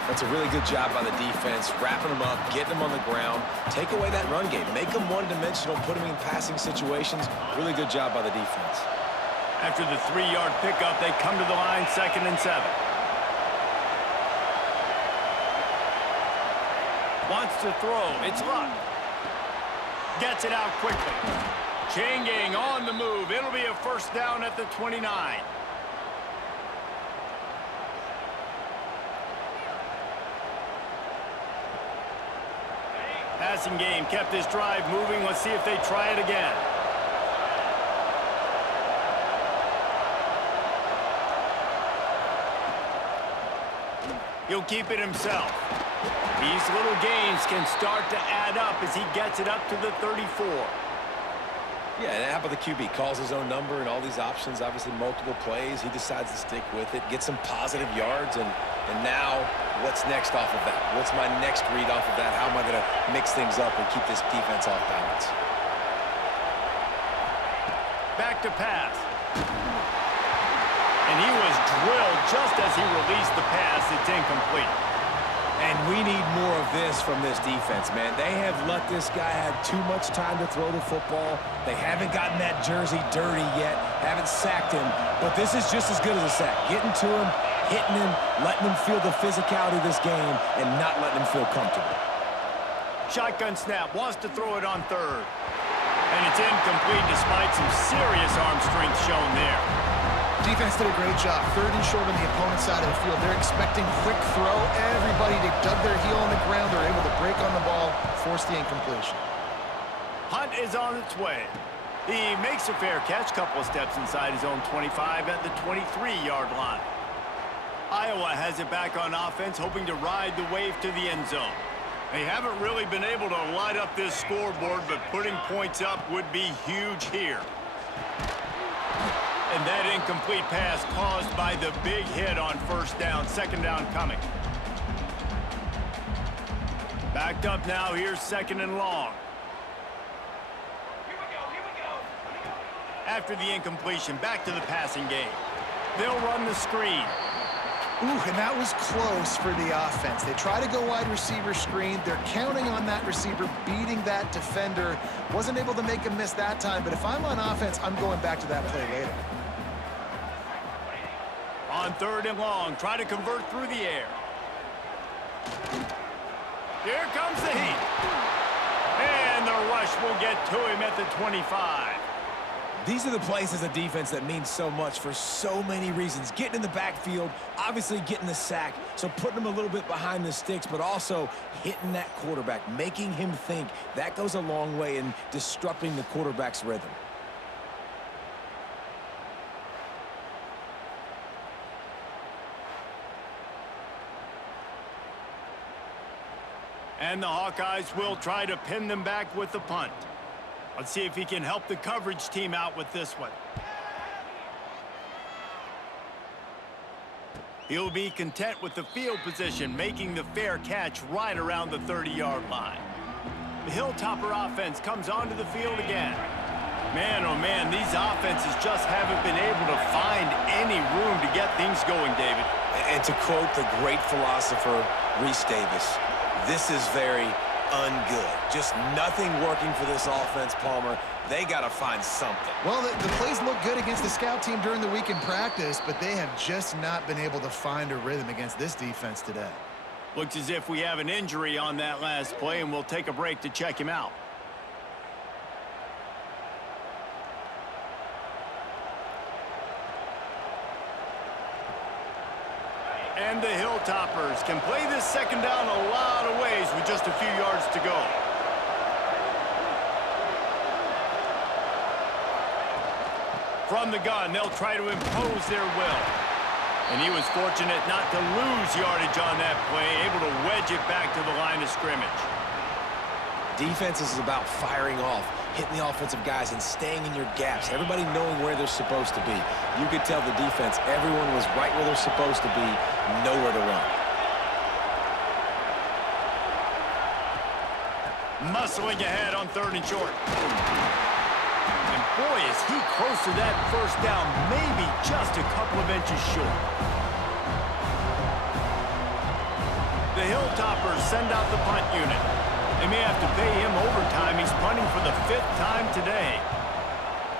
That's a really good job by the defense, wrapping them up, getting them on the ground. Take away that run game. Make them one-dimensional, put them in passing situations. Really good job by the defense. After the 3-yard pickup, they come to the line, 2nd and 7. Wants to throw. It's Luck. Gets it out quickly. Chain gang on the move. It'll be a first down at the 29. Passing game kept this drive moving. Let's see if they try it again. He'll keep it himself. These little gains can start to add up as he gets it up to the 34. Yeah, and how about the QB? Calls his own number and all these options, obviously multiple plays. He decides to stick with it, get some positive yards, and now what's next off of that? What's my next read off of that? How am I going to mix things up and keep this defense off balance? Back to pass. And he was drilled just as he released the pass. It's incomplete. And we need more of this from this defense, man. They have let this guy have too much time to throw the football. They haven't gotten that jersey dirty yet, haven't sacked him. But this is just as good as a sack. Getting to him, hitting him, letting him feel the physicality of this game, and not letting him feel comfortable. Shotgun snap, wants to throw it on 3rd. And it's incomplete despite some serious arm strength shown there. Defense did a great job. 3rd and short on the opponent's side of the field. They're expecting quick throw. Everybody, they dug their heel on the ground. They're able to break on the ball, force the incompletion. Hunt is on its way. He makes a fair catch, couple of steps inside his own 25 at the 23-yard line. Iowa has it back on offense, hoping to ride the wave to the end zone. They haven't really been able to light up this scoreboard, but putting points up would be huge here. And that incomplete pass caused by the big hit on 1st down, 2nd down coming. Backed up now, here's 2nd and long. Here we go. After the incompletion, back to the passing game. They'll run the screen. Ooh, and that was close for the offense. They try to go wide receiver screen. They're counting on that receiver beating that defender. Wasn't able to make a miss that time, but if I'm on offense, I'm going back to that play later. On 3rd and long, try to convert through the air. Here comes the heat. And the rush will get to him at the 25. These are the plays as a defense that mean so much for so many reasons. Getting in the backfield, obviously getting the sack, so putting him a little bit behind the sticks, but also hitting that quarterback, making him think. That goes a long way in disrupting the quarterback's rhythm. And the Hawkeyes will try to pin them back with the punt. Let's see if he can help the coverage team out with this one. He'll be content with the field position, making the fair catch right around the 30-yard line. The Hilltopper offense comes onto the field again. Man, oh man, these offenses just haven't been able to find any room to get things going, David. And to quote the great philosopher, Reese Davis, this is very ungood. Just nothing working for this offense, Palmer. They got to find something. Well, the plays look good against the scout team during the week in practice, but they have just not been able to find a rhythm against this defense today. Looks as if we have an injury on that last play, and we'll take a break to check him out. And the Hilltoppers can play this 2nd down a lot of ways with just a few yards to go. From the gun, they'll try to impose their will. And he was fortunate not to lose yardage on that play, able to wedge it back to the line of scrimmage. Defense is about firing off, hitting the offensive guys, and staying in your gaps. Everybody knowing where they're supposed to be. You could tell the defense, everyone was right where they're supposed to be, nowhere to run. Muscling ahead on 3rd and short. And Boy, is he close to that first down, maybe just a couple of inches short. The Hilltoppers send out the punt unit. They may have to pay him overtime. He's punting for the 5th time today.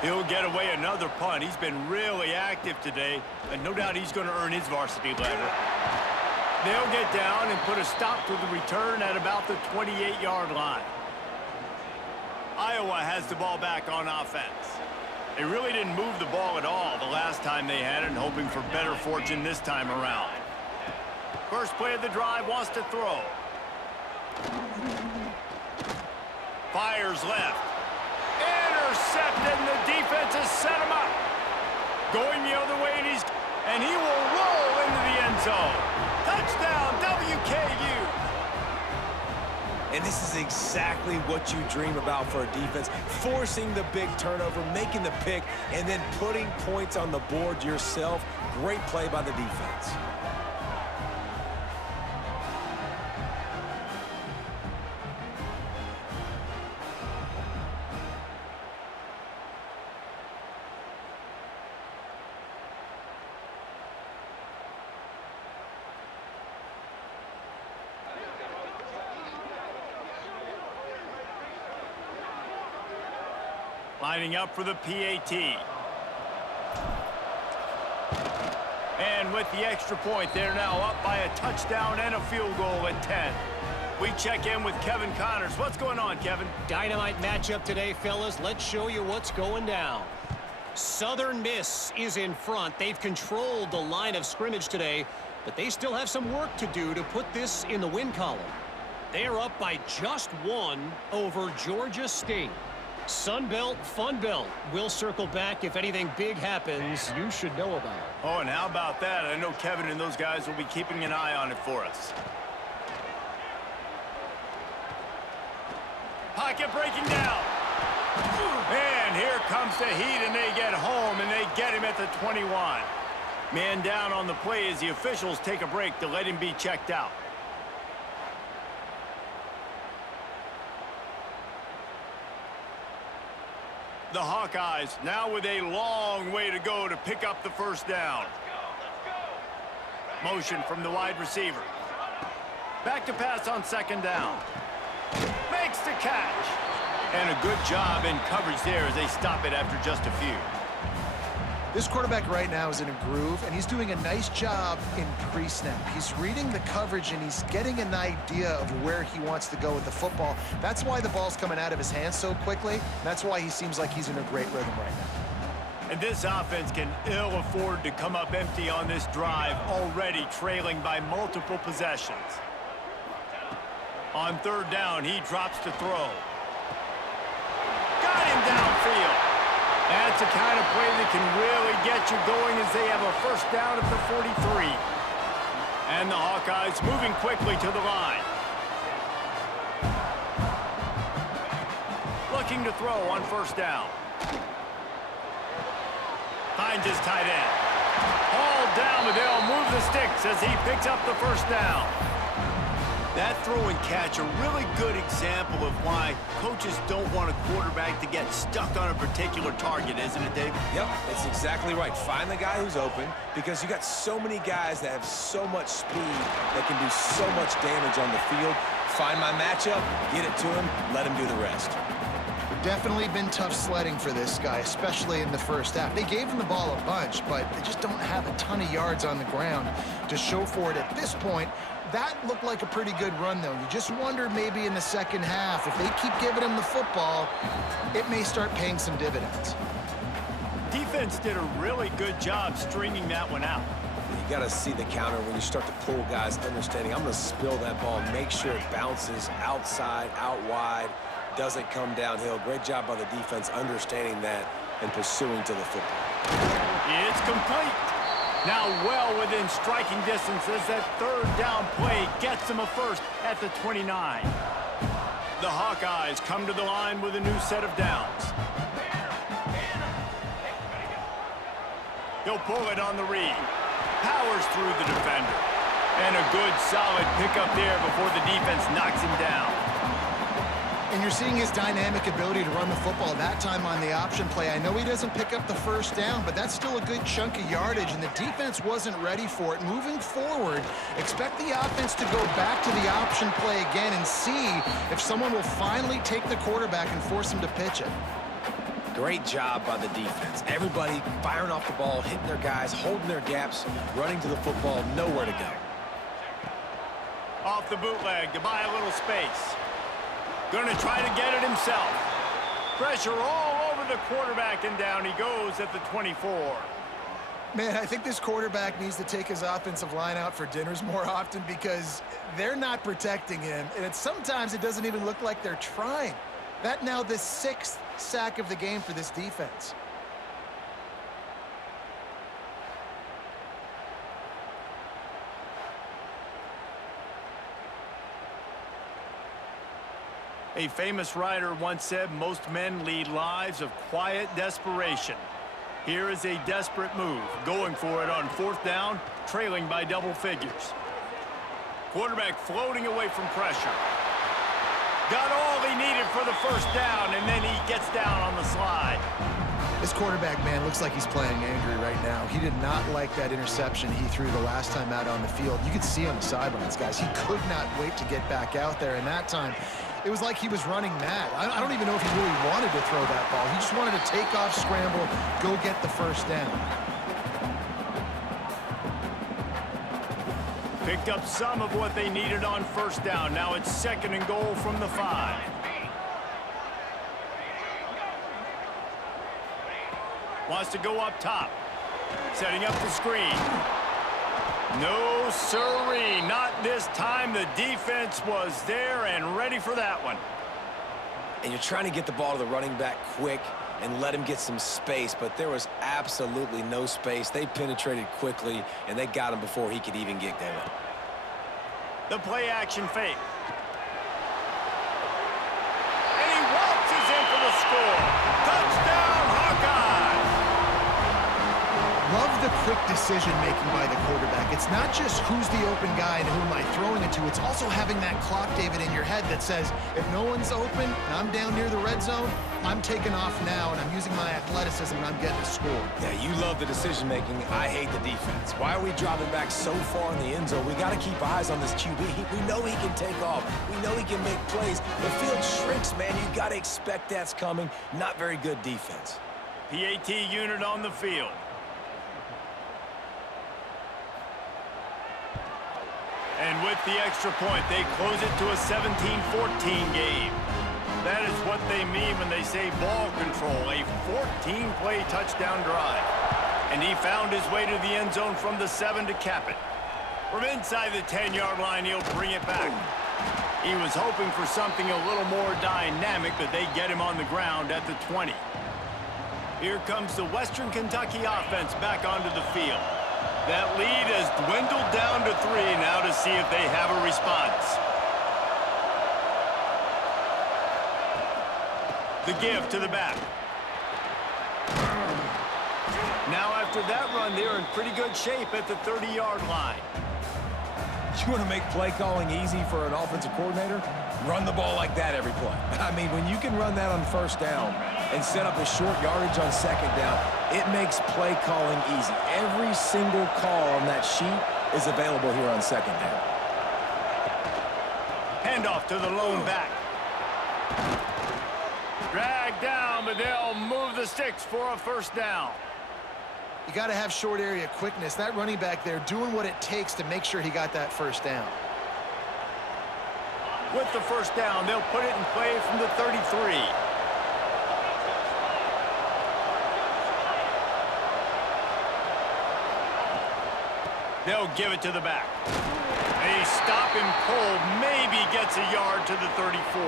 He'll get away another punt. He's been really active today, and no doubt he's going to earn his varsity letter. They'll get down and put a stop to the return at about the 28-yard line. Iowa has the ball back on offense. They really didn't move the ball at all the last time they had it, and hoping for better fortune this time around. First play of the drive, wants to throw. Fires left. Intercepted, and the defense has set him up. Going the other way, and he will roll into the end zone. Touchdown, WKU. And this is exactly what you dream about for a defense. Forcing the big turnover, making the pick, and then putting points on the board yourself. Great play by the defense. Lining up for the PAT. And with the extra point, they're now up by a touchdown and a field goal at 10. We check in with Kevin Connors. What's going on, Kevin? Dynamite matchup today, fellas. Let's show you what's going down. Southern Miss is in front. They've controlled the line of scrimmage today, but they still have some work to do to put this in the win column. They are up by just 1 over Georgia State. Sunbelt, Funbelt. We'll circle back if anything big happens you should know about. Oh, and how about that? I know Kevin and those guys will be keeping an eye on it for us. Pocket breaking down. And here comes the heat, and they get home, and they get him at the 21. Man down on the play as the officials take a break to let him be checked out. The Hawkeyes now with a long way to go to pick up the first down. Motion from the wide receiver. Back to pass on second down. Makes the catch. And a good job in coverage there as they stop it after just a few. This quarterback right now is in a groove, and he's doing a nice job in pre-snap. He's reading the coverage, and he's getting an idea of where he wants to go with the football. That's why the ball's coming out of his hands so quickly. That's why he seems like he's in a great rhythm right now. And this offense can ill afford to come up empty on this drive, already trailing by multiple possessions. On third down, he drops to throw. Got him downfield. That's the kind of play that can really get you going as they have a first down at the 43. And the Hawkeyes moving quickly to the line. Looking to throw on first down. Finds his tight end. Hauled down, but they'll move the sticks as he picks up the first down. That throw and catch, a really good example of why coaches don't want a quarterback to get stuck on a particular target, isn't it, Dave? Yep, that's exactly right. Find the guy who's open, because you got so many guys that have so much speed that can do so much damage on the field. Find my matchup, get it to him, let him do the rest. Definitely been tough sledding for this guy, especially in the first half. They gave him the ball a bunch, but they just don't have a ton of yards on the ground to show for it at this point. That looked like a pretty good run, though. You just wonder maybe in the second half, if they keep giving him the football, it may start paying some dividends. Defense did a really good job stringing that one out. You got to see the counter when you start to pull guys, understanding I'm going to spill that ball, make sure it bounces outside, out wide, doesn't come downhill. Great job by the defense understanding that and pursuing to the football. It's complete. Now well within striking distance as that third down play gets them a first at the 29. The Hawkeyes come to the line with a new set of downs. He'll pull it on the read. Powers through the defender. And a good solid pickup there before the defense knocks him down. And you're seeing his dynamic ability to run the football, that time on the option play. I know he doesn't pick up the first down, but that's still a good chunk of yardage, and the defense wasn't ready for it. Moving forward, expect the offense to go back to the option play again and see if someone will finally take the quarterback and force him to pitch it. Great job by the defense. Everybody firing off the ball, hitting their guys, holding their gaps, running to the football, nowhere to go. Off the bootleg to buy a little space. Gonna try to get it himself. Pressure all over the quarterback, and down he goes at the 24. Man, I think this quarterback needs to take his offensive line out for dinners more often because they're not protecting him, and sometimes it doesn't even look like they're trying. That now the 6th sack of the game for this defense. A famous writer once said, most men lead lives of quiet desperation. Here is a desperate move, going for it on 4th down, trailing by double figures. Quarterback floating away from pressure. Got all he needed for the first down, and then he gets down on the slide. This quarterback, man, looks like he's playing angry right now. He did not like that interception he threw the last time out on the field. You could see on the sidelines, guys. He could not wait to get back out there, and that time, it was like he was running mad. I don't even know if he really wanted to throw that ball. He just wanted to take off, scramble, go get the first down. Picked up some of what they needed on first down. Now it's 2nd and goal from the 5. Wants to go up top. Setting up the screen. No sirree, not this time. The defense was there and ready for that one. And you're trying to get the ball to the running back quick and let him get some space, but there was absolutely no space. They penetrated quickly, and they got him before he could even get going. The play action fake. And he waltzes in for the score. Touchdown, Hawkeyes! Love the quick decision-making by the quarterback. It's not just who's the open guy and who am I throwing it to. It's also having that clock, David, in your head that says, if no one's open and I'm down near the red zone, I'm taking off now, and I'm using my athleticism, and I'm getting a score. Yeah, you love the decision-making. I hate the defense. Why are we dropping back so far in the end zone? We got to keep eyes on this QB. We know he can take off. We know he can make plays. The field shrinks, man. You got to expect that's coming. Not very good defense. PAT unit on the field. And with the extra point, they close it to a 17-14 game. That is what they mean when they say ball control, a 14-play touchdown drive. And he found his way to the end zone from the 7 to cap it. From inside the 10-yard line, he'll bring it back. He was hoping for something a little more dynamic, but they get him on the ground at the 20. Here comes the Western Kentucky offense back onto the field. That lead has dwindled down to 3 now to see if they have a response. The give to the back. Now after that run, they're in pretty good shape at the 30-yard line. You want to make play calling easy for an offensive coordinator? Run the ball like that every play. I mean, when you can run that on first down and set up a short yardage on second down, it makes play calling easy. Every single call on that sheet is available here on second down. Handoff to the lone back. Dragged down, but they'll move the sticks for a first down. You got to have short area quickness. That running back there doing what it takes to make sure he got that first down. With the first down, they'll put it in play from the 33. They'll give it to the back. They stop him cold, maybe gets a yard to the 34.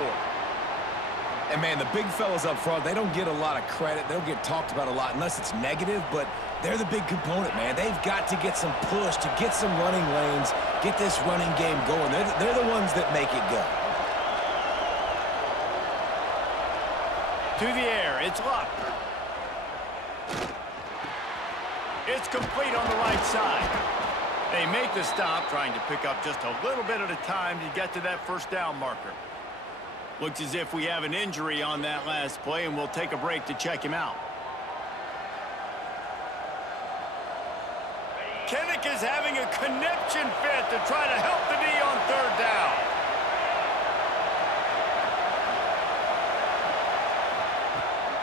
And, man, the big fellas up front, they don't get a lot of credit. They'll get talked about a lot unless it's negative, but they're the big component, man. They've got to get some push, to get some running lanes, get this running game going. They're the ones that make it go. To the air, it's Luck. It's complete on the right side. They make the stop, trying to pick up just a little bit at a time to get to that first down marker. Looks as if we have an injury on that last play, and we'll take a break to check him out. Kinnick is having a conniption fit to try to help the D on third down.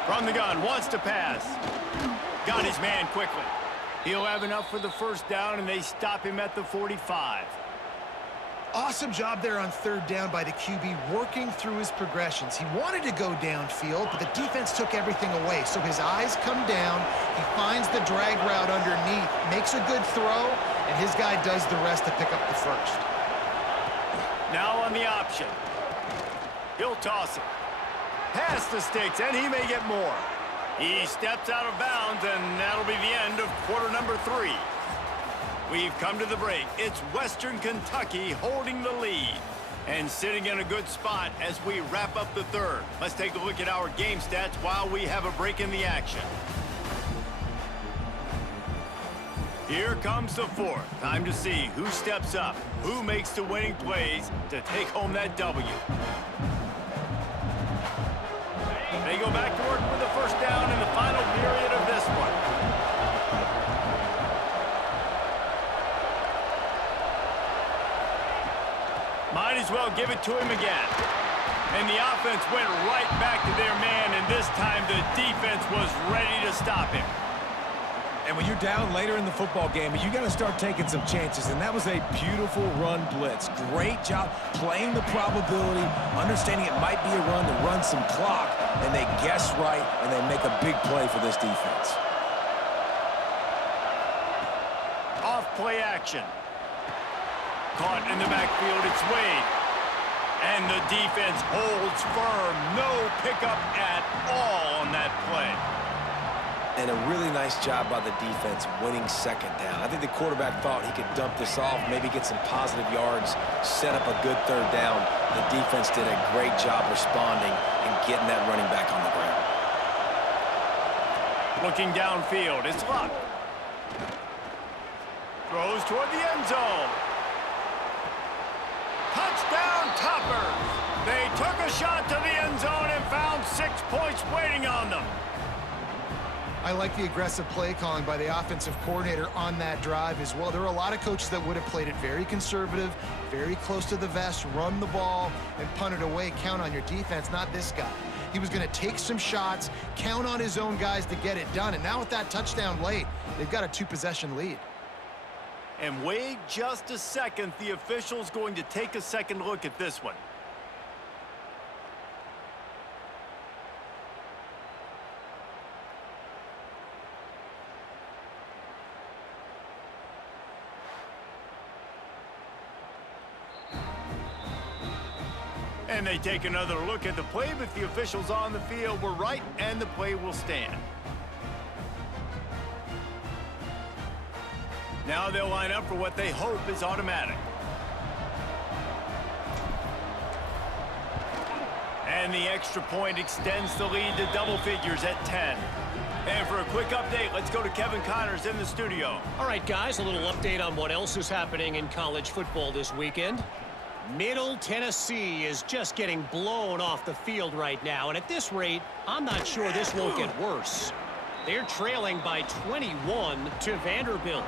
From the gun, wants to pass. Got his man quickly. He'll have enough for the first down, and they stop him at the 45. Awesome job there on third down by the QB, working through his progressions. He wanted to go downfield, but the defense took everything away. So his eyes come down, he finds the drag route underneath, makes a good throw, and his guy does the rest to pick up the first. Now on the option. He'll toss it. Past the sticks, and he may get more. He steps out of bounds, and that'll be the end of quarter number 3. We've come to the break. It's Western Kentucky holding the lead and sitting in a good spot as we wrap up the third. Let's take a look at our game stats while we have a break in the action. Here comes the fourth. Time to see who steps up, who makes the winning plays to take home that W. They go back to work with the first down in the final period of this one. Might as well give it to him again. And the offense went right back to their man, and this time the defense was ready to stop him. And when you're down later in the football game, you got to start taking some chances, and that was a beautiful run blitz. Great job playing the probability, understanding it might be a run to run some clock, and they guess right, and they make a big play for this defense. Off play action. Caught in the backfield, it's Wade. And the defense holds firm. No pickup at all on that play. And a really nice job by the defense winning second down. I think the quarterback thought he could dump this off, maybe get some positive yards, set up a good third down. The defense did a great job responding and getting that running back on the ground. Looking downfield, it's Luck. Throws toward the end zone. Touchdown, Toppers! They took a shot to the end zone and found 6 points waiting on them. I like the aggressive play calling by the offensive coordinator on that drive as well. There were a lot of coaches that would have played it very conservative, very close to the vest, run the ball, and punt it away. Count on your defense, not this guy. He was going to take some shots, count on his own guys to get it done. And now with that touchdown late, they've got a 2-possession lead. And wait just a second. The official's going to take a second look at this one. And they take another look at the play, but the officials on the field were right, and the play will stand. Now they'll line up for what they hope is automatic. And the extra point extends the lead to double figures at 10. And for a quick update, let's go to Kevin Connors in the studio. All right, guys, a little update on what else is happening in college football this weekend. Middle Tennessee is just getting blown off the field right now, and at this rate, I'm not sure this won't get worse. They're trailing by 21 to Vanderbilt.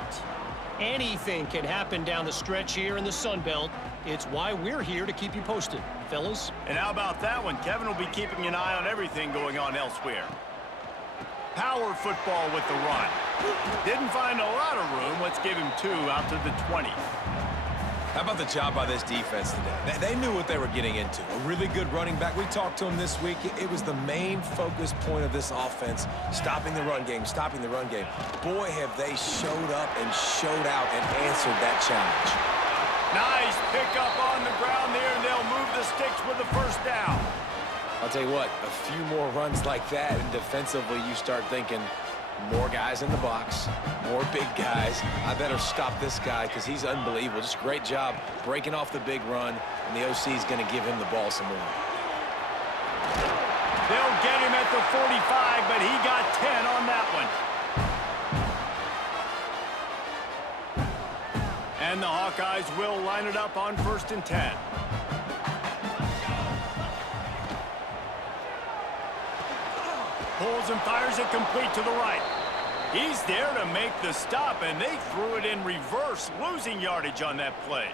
Anything can happen down the stretch here in the Sun Belt. It's why we're here to keep you posted, fellas. And how about that one? Kevin will be keeping an eye on everything going on elsewhere. Power football with the run. Didn't find a lot of room. Let's give him 2 out to the 20. How about the job by this defense today? They knew what they were getting into. A really good running back. We talked to him this week. It was the main focus point of this offense, stopping the run game, stopping the run game. Boy, have they showed up and showed out and answered that challenge. Nice pickup on the ground there, and they'll move the sticks with the first down. I'll tell you what, a few more runs like that, and defensively you start thinking, more guys in the box, more big guys. I better stop this guy because he's unbelievable. Just a great job breaking off the big run, and the OC is going to give him the ball some more. They'll get him at the 45, but he got 10 on that one. And the Hawkeyes will line it up on 1st and 10. pulls and fires it complete to the right. He's there to make the stop, and they threw it in reverse, losing yardage on that play.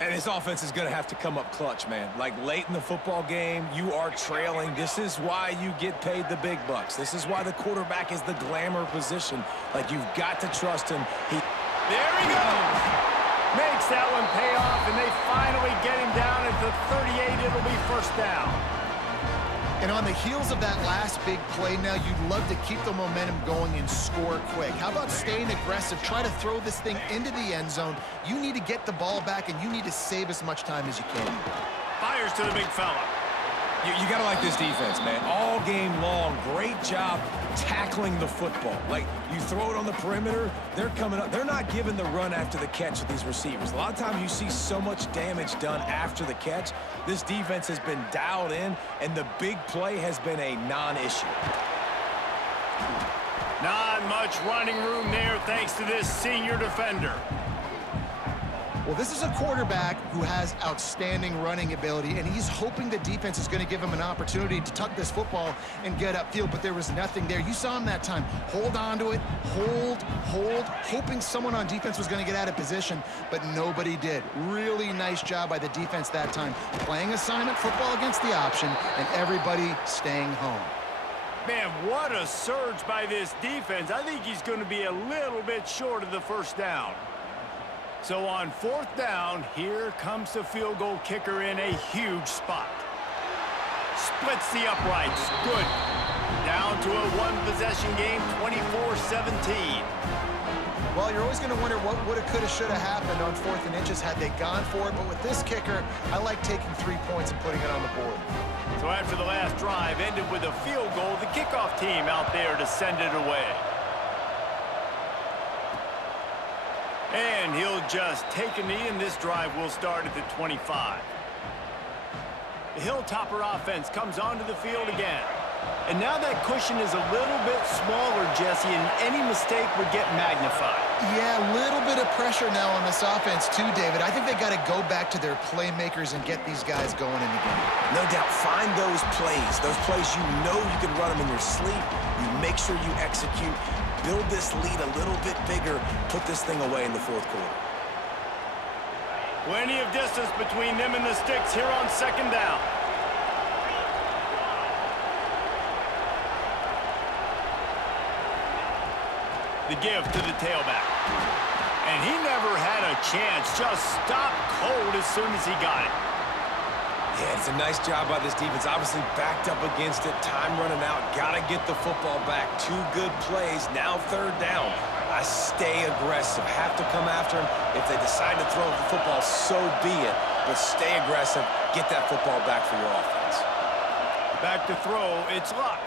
And this offense is going to have to come up clutch, man. Like, late in the football game, you are trailing. This is why you get paid the big bucks. This is why the quarterback is the glamour position. Like, you've got to trust him. There he goes! Makes that one pay off, and they finally get him down at the 38. It'll be first down. And on the heels of that last big play now, you'd love to keep the momentum going and score quick. How about staying aggressive? Try to throw this thing into the end zone. You need to get the ball back, and you need to save as much time as you can. Fires to the big fella. You got to like this defense, man. All game long, great job tackling the football. Like, you throw it on the perimeter, they're coming up. They're not giving the run after the catch with these receivers. A lot of times you see so much damage done after the catch. This defense has been dialed in, and the big play has been a non-issue. Not much running room there thanks to this senior defender. Well, this is a quarterback who has outstanding running ability, and he's hoping the defense is going to give him an opportunity to tuck this football and get upfield, but there was nothing there. You saw him that time. Hold on to it, hold, hoping someone on defense was going to get out of position, but nobody did. Really nice job by the defense that time, playing assignment football against the option, and everybody staying home. Man, what a surge by this defense. I think he's going to be a little bit short of the first down. So on fourth down, here comes the field goal kicker in a huge spot. Splits the uprights. Good. Down to a one-possession game, 24-17. Well, you're always going to wonder what woulda, coulda, shoulda happened on 4th and inches had they gone for it. But with this kicker, I like taking 3 points and putting it on the board. So after the last drive ended with a field goal, the kickoff team out there to send it away. And he'll just take a knee, and this drive will start at the 25. The Hilltopper offense comes onto the field again. And now that cushion is a little bit smaller, Jesse, and any mistake would get magnified. Yeah, a little bit of pressure now on this offense too, David. I think they got to go back to their playmakers and get these guys going in the game. No doubt, find those plays you know you can run them in your sleep. You make sure you execute. Build this lead a little bit bigger. Put this thing away in the fourth quarter. Plenty of distance between them and the sticks here on second down. The give to the tailback. And he never had a chance. Just stopped cold as soon as he got it. Yeah, it's a nice job by this defense. Obviously backed up against it. Time running out. Got to get the football back. 2 good plays. Now third down. I stay aggressive. Have to come after him. If they decide to throw the football, so be it. But stay aggressive. Get that football back for your offense. Back to throw. It's Luck.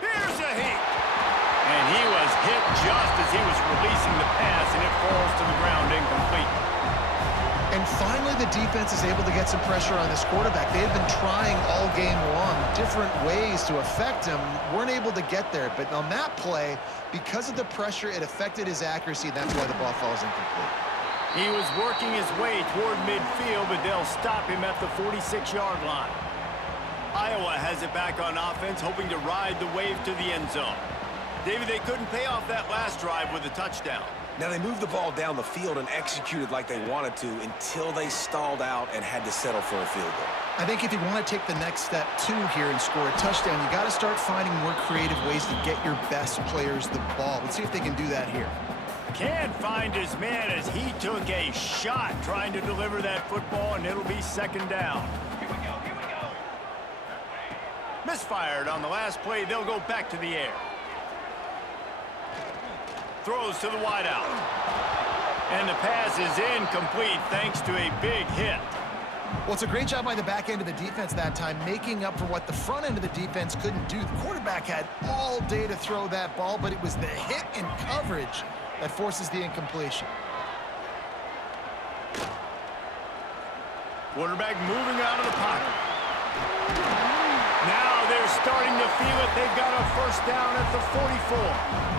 Here's a hit. And he was hit just as he was releasing the pass, and it falls to the ground incomplete. And finally, the defense is able to get some pressure on this quarterback. They had been trying all game long, different ways to affect him, weren't able to get there. But on that play, because of the pressure, it affected his accuracy, and that's why the ball falls incomplete. He was working his way toward midfield, but they'll stop him at the 46-yard line. Iowa has it back on offense, hoping to ride the wave to the end zone. David, they couldn't pay off that last drive with a touchdown. Now, they moved the ball down the field and executed like they wanted to until they stalled out and had to settle for a field goal. I think if you want to take the next step, too, here and score a touchdown, you got to start finding more creative ways to get your best players the ball. Let's see if they can do that here. Can't find his man as he took a shot trying to deliver that football, and it'll be second down. Here we go. Misfired on the last play. They'll go back to the air. Throws to the wideout. And the pass is incomplete thanks to a big hit. Well, it's a great job by the back end of the defense that time, making up for what the front end of the defense couldn't do. The quarterback had all day to throw that ball, but it was the hit and coverage that forces the incompletion. Quarterback moving out of the pocket. Now they're starting to feel it. They've got a first down at the 44.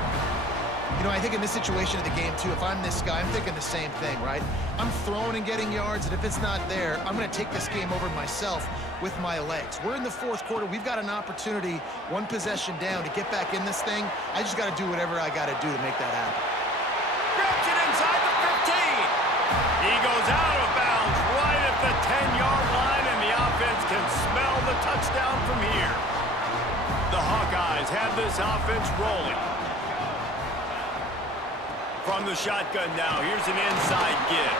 You know, I think in this situation of the game, too, if I'm this guy, I'm thinking the same thing, right? I'm throwing and getting yards, and if it's not there, I'm going to take this game over myself. with my legs. We're in the fourth quarter. We've got an opportunity, one possession down, to get back in this thing. I just got to do whatever I got to do to make that happen. Grabs it inside the 15. He goes out of bounds right at the 10-yard line, and the offense can smell the touchdown from here. The Hawkeyes have this offense rolling. From the shotgun now, here's an inside give.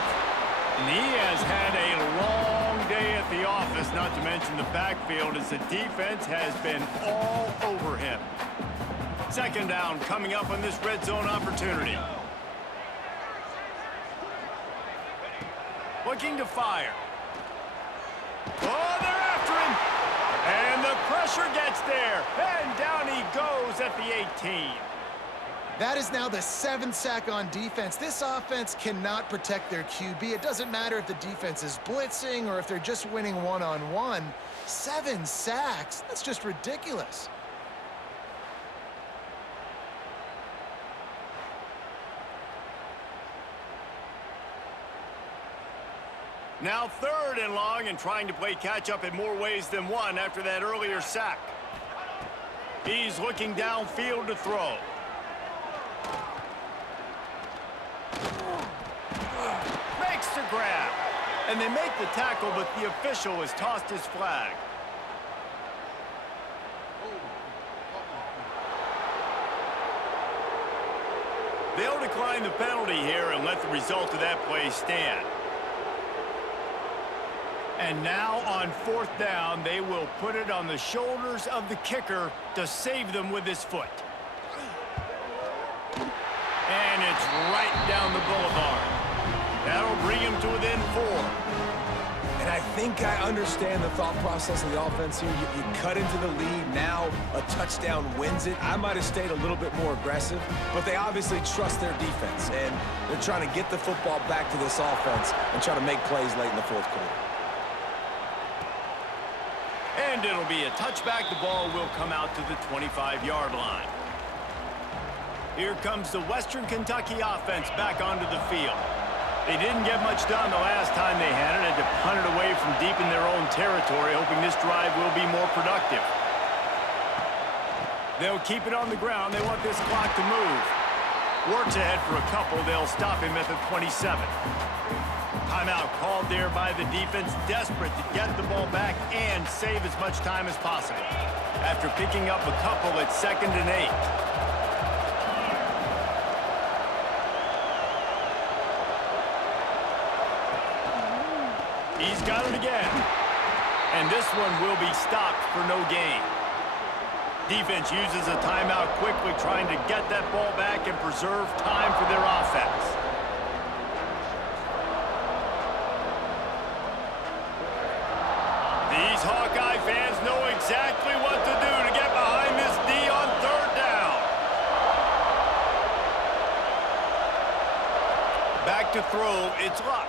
And he has had a long day at the office, not to mention the backfield, as the defense has been all over him. Second down coming up on this red zone opportunity. Looking to fire. Oh, they're after him. And the pressure gets there. And down he goes at the 18. That is now the 7th sack on defense. This offense cannot protect their QB. It doesn't matter if the defense is blitzing or if they're just winning one-on-one. 7 sacks, that's just ridiculous. Now 3rd and long, and trying to play catch-up in more ways than one after that earlier sack. He's looking downfield to throw. Makes the grab. And they make the tackle, but the official has tossed his flag. They'll decline the penalty here and let the result of that play stand. And now on 4th down, they will put it on the shoulders of the kicker to save them with his foot. And it's right down the boulevard. That'll bring him to within 4. And I think I understand the thought process of the offense here. You cut into the lead. Now a touchdown wins it. I might have stayed a little bit more aggressive, but they obviously trust their defense, and they're trying to get the football back to this offense and try to make plays late in the 4th quarter. And it'll be a touchback. The ball will come out to the 25-yard line. Here comes the Western Kentucky offense back onto the field. They didn't get much done the last time they had it. Had to punt it away from deep in their own territory, hoping this drive will be more productive. They'll keep it on the ground. They want this clock to move. Works ahead for a couple. They'll stop him at the 27. Timeout called there by the defense, desperate to get the ball back and save as much time as possible. After picking up a couple, it's 2nd and 8. He's got it again. And this one will be stopped for no gain. Defense uses a timeout quickly, trying to get that ball back and preserve time for their offense. These Hawkeye fans know exactly what to do to get behind this D on 3rd down. Back to throw, it's Luck.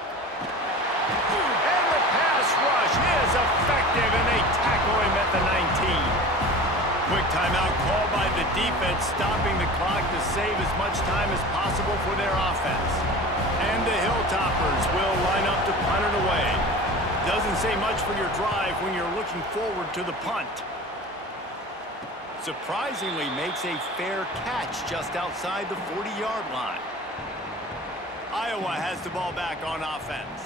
And the pass rush is effective, and they tackle him at the 19. Quick timeout called by the defense, stopping the clock to save as much time as possible for their offense. And the Hilltoppers will line up to punt it away. Doesn't say much for your drive when you're looking forward to the punt. Surprisingly makes a fair catch just outside the 40-yard line. Iowa has the ball back on offense.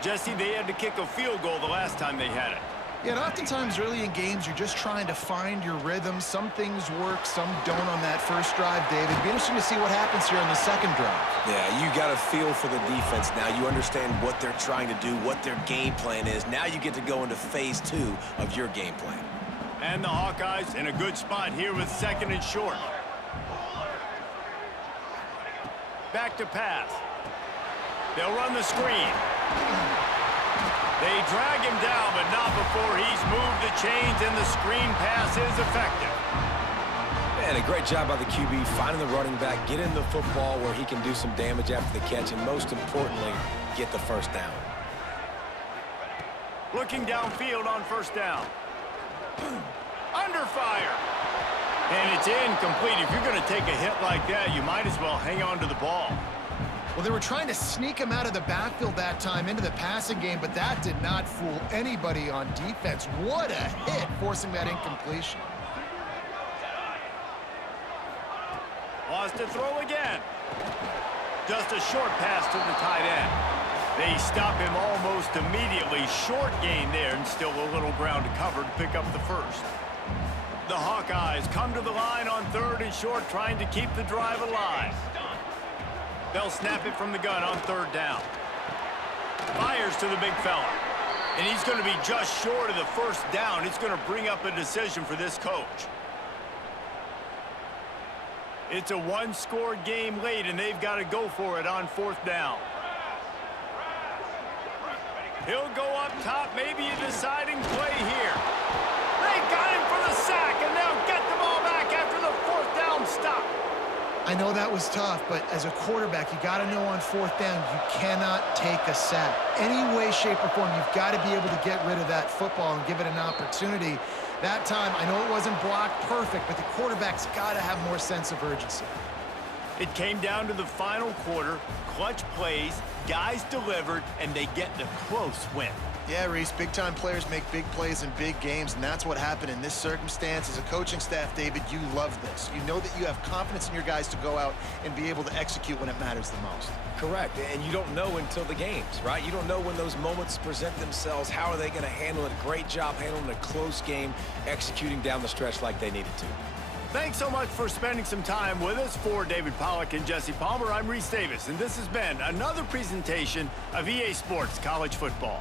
Jesse, they had to kick a field goal the last time they had it. Yeah, and oftentimes early in games, you're just trying to find your rhythm. Some things work, some don't on that first drive, David. It'd be interesting to see what happens here on the second drive. Yeah, you got a feel for the defense now. You understand what they're trying to do, what their game plan is. Now you get to go into phase 2 of your game plan. And the Hawkeyes in a good spot here with 2nd and short. Back to pass. They'll run the screen. They drag him down, but not before he's moved the chains, and the screen pass is effective. Man, a great job by the QB, finding the running back, getting the football where he can do some damage after the catch, and most importantly, get the first down. Looking downfield on 1st down. Under fire. And it's incomplete. If you're going to take a hit like that, you might as well hang on to the ball. Well, they were trying to sneak him out of the backfield that time into the passing game, but that did not fool anybody on defense. What a hit, forcing that incompletion. Wants to throw again. Just a short pass to the tight end. They stop him almost immediately. Short gain there, and still a little ground to cover to pick up the first. The Hawkeyes come to the line on 3rd and short, trying to keep the drive alive. They'll snap it from the gun on 3rd down. Fires to the big fella. And he's going to be just short of the first down. It's going to bring up a decision for this coach. It's a one-score game late, and they've got to go for it on 4th down. He'll go up top, maybe a deciding play here. They got him for the sack, and they'll get the ball back after the 4th down stop. I know that was tough, but as a quarterback, you got to know on 4th down, you cannot take a sack. Any way, shape, or form, you've got to be able to get rid of that football and give it an opportunity. That time, I know it wasn't blocked perfect, but the quarterback's got to have more sense of urgency. It came down to the final quarter, clutch plays, guys delivered, and they get the close win. Yeah, Reese, big-time players make big plays in big games, and that's what happened in this circumstance. As a coaching staff, David, you love this. You know that you have confidence in your guys to go out and be able to execute when it matters the most. Correct, and you don't know until the games, right? You don't know when those moments present themselves. How are they going to handle it? Great job handling a close game, executing down the stretch like they needed to. Thanks so much for spending some time with us. For David Pollack and Jesse Palmer, I'm Reese Davis, and this has been another presentation of EA Sports College Football.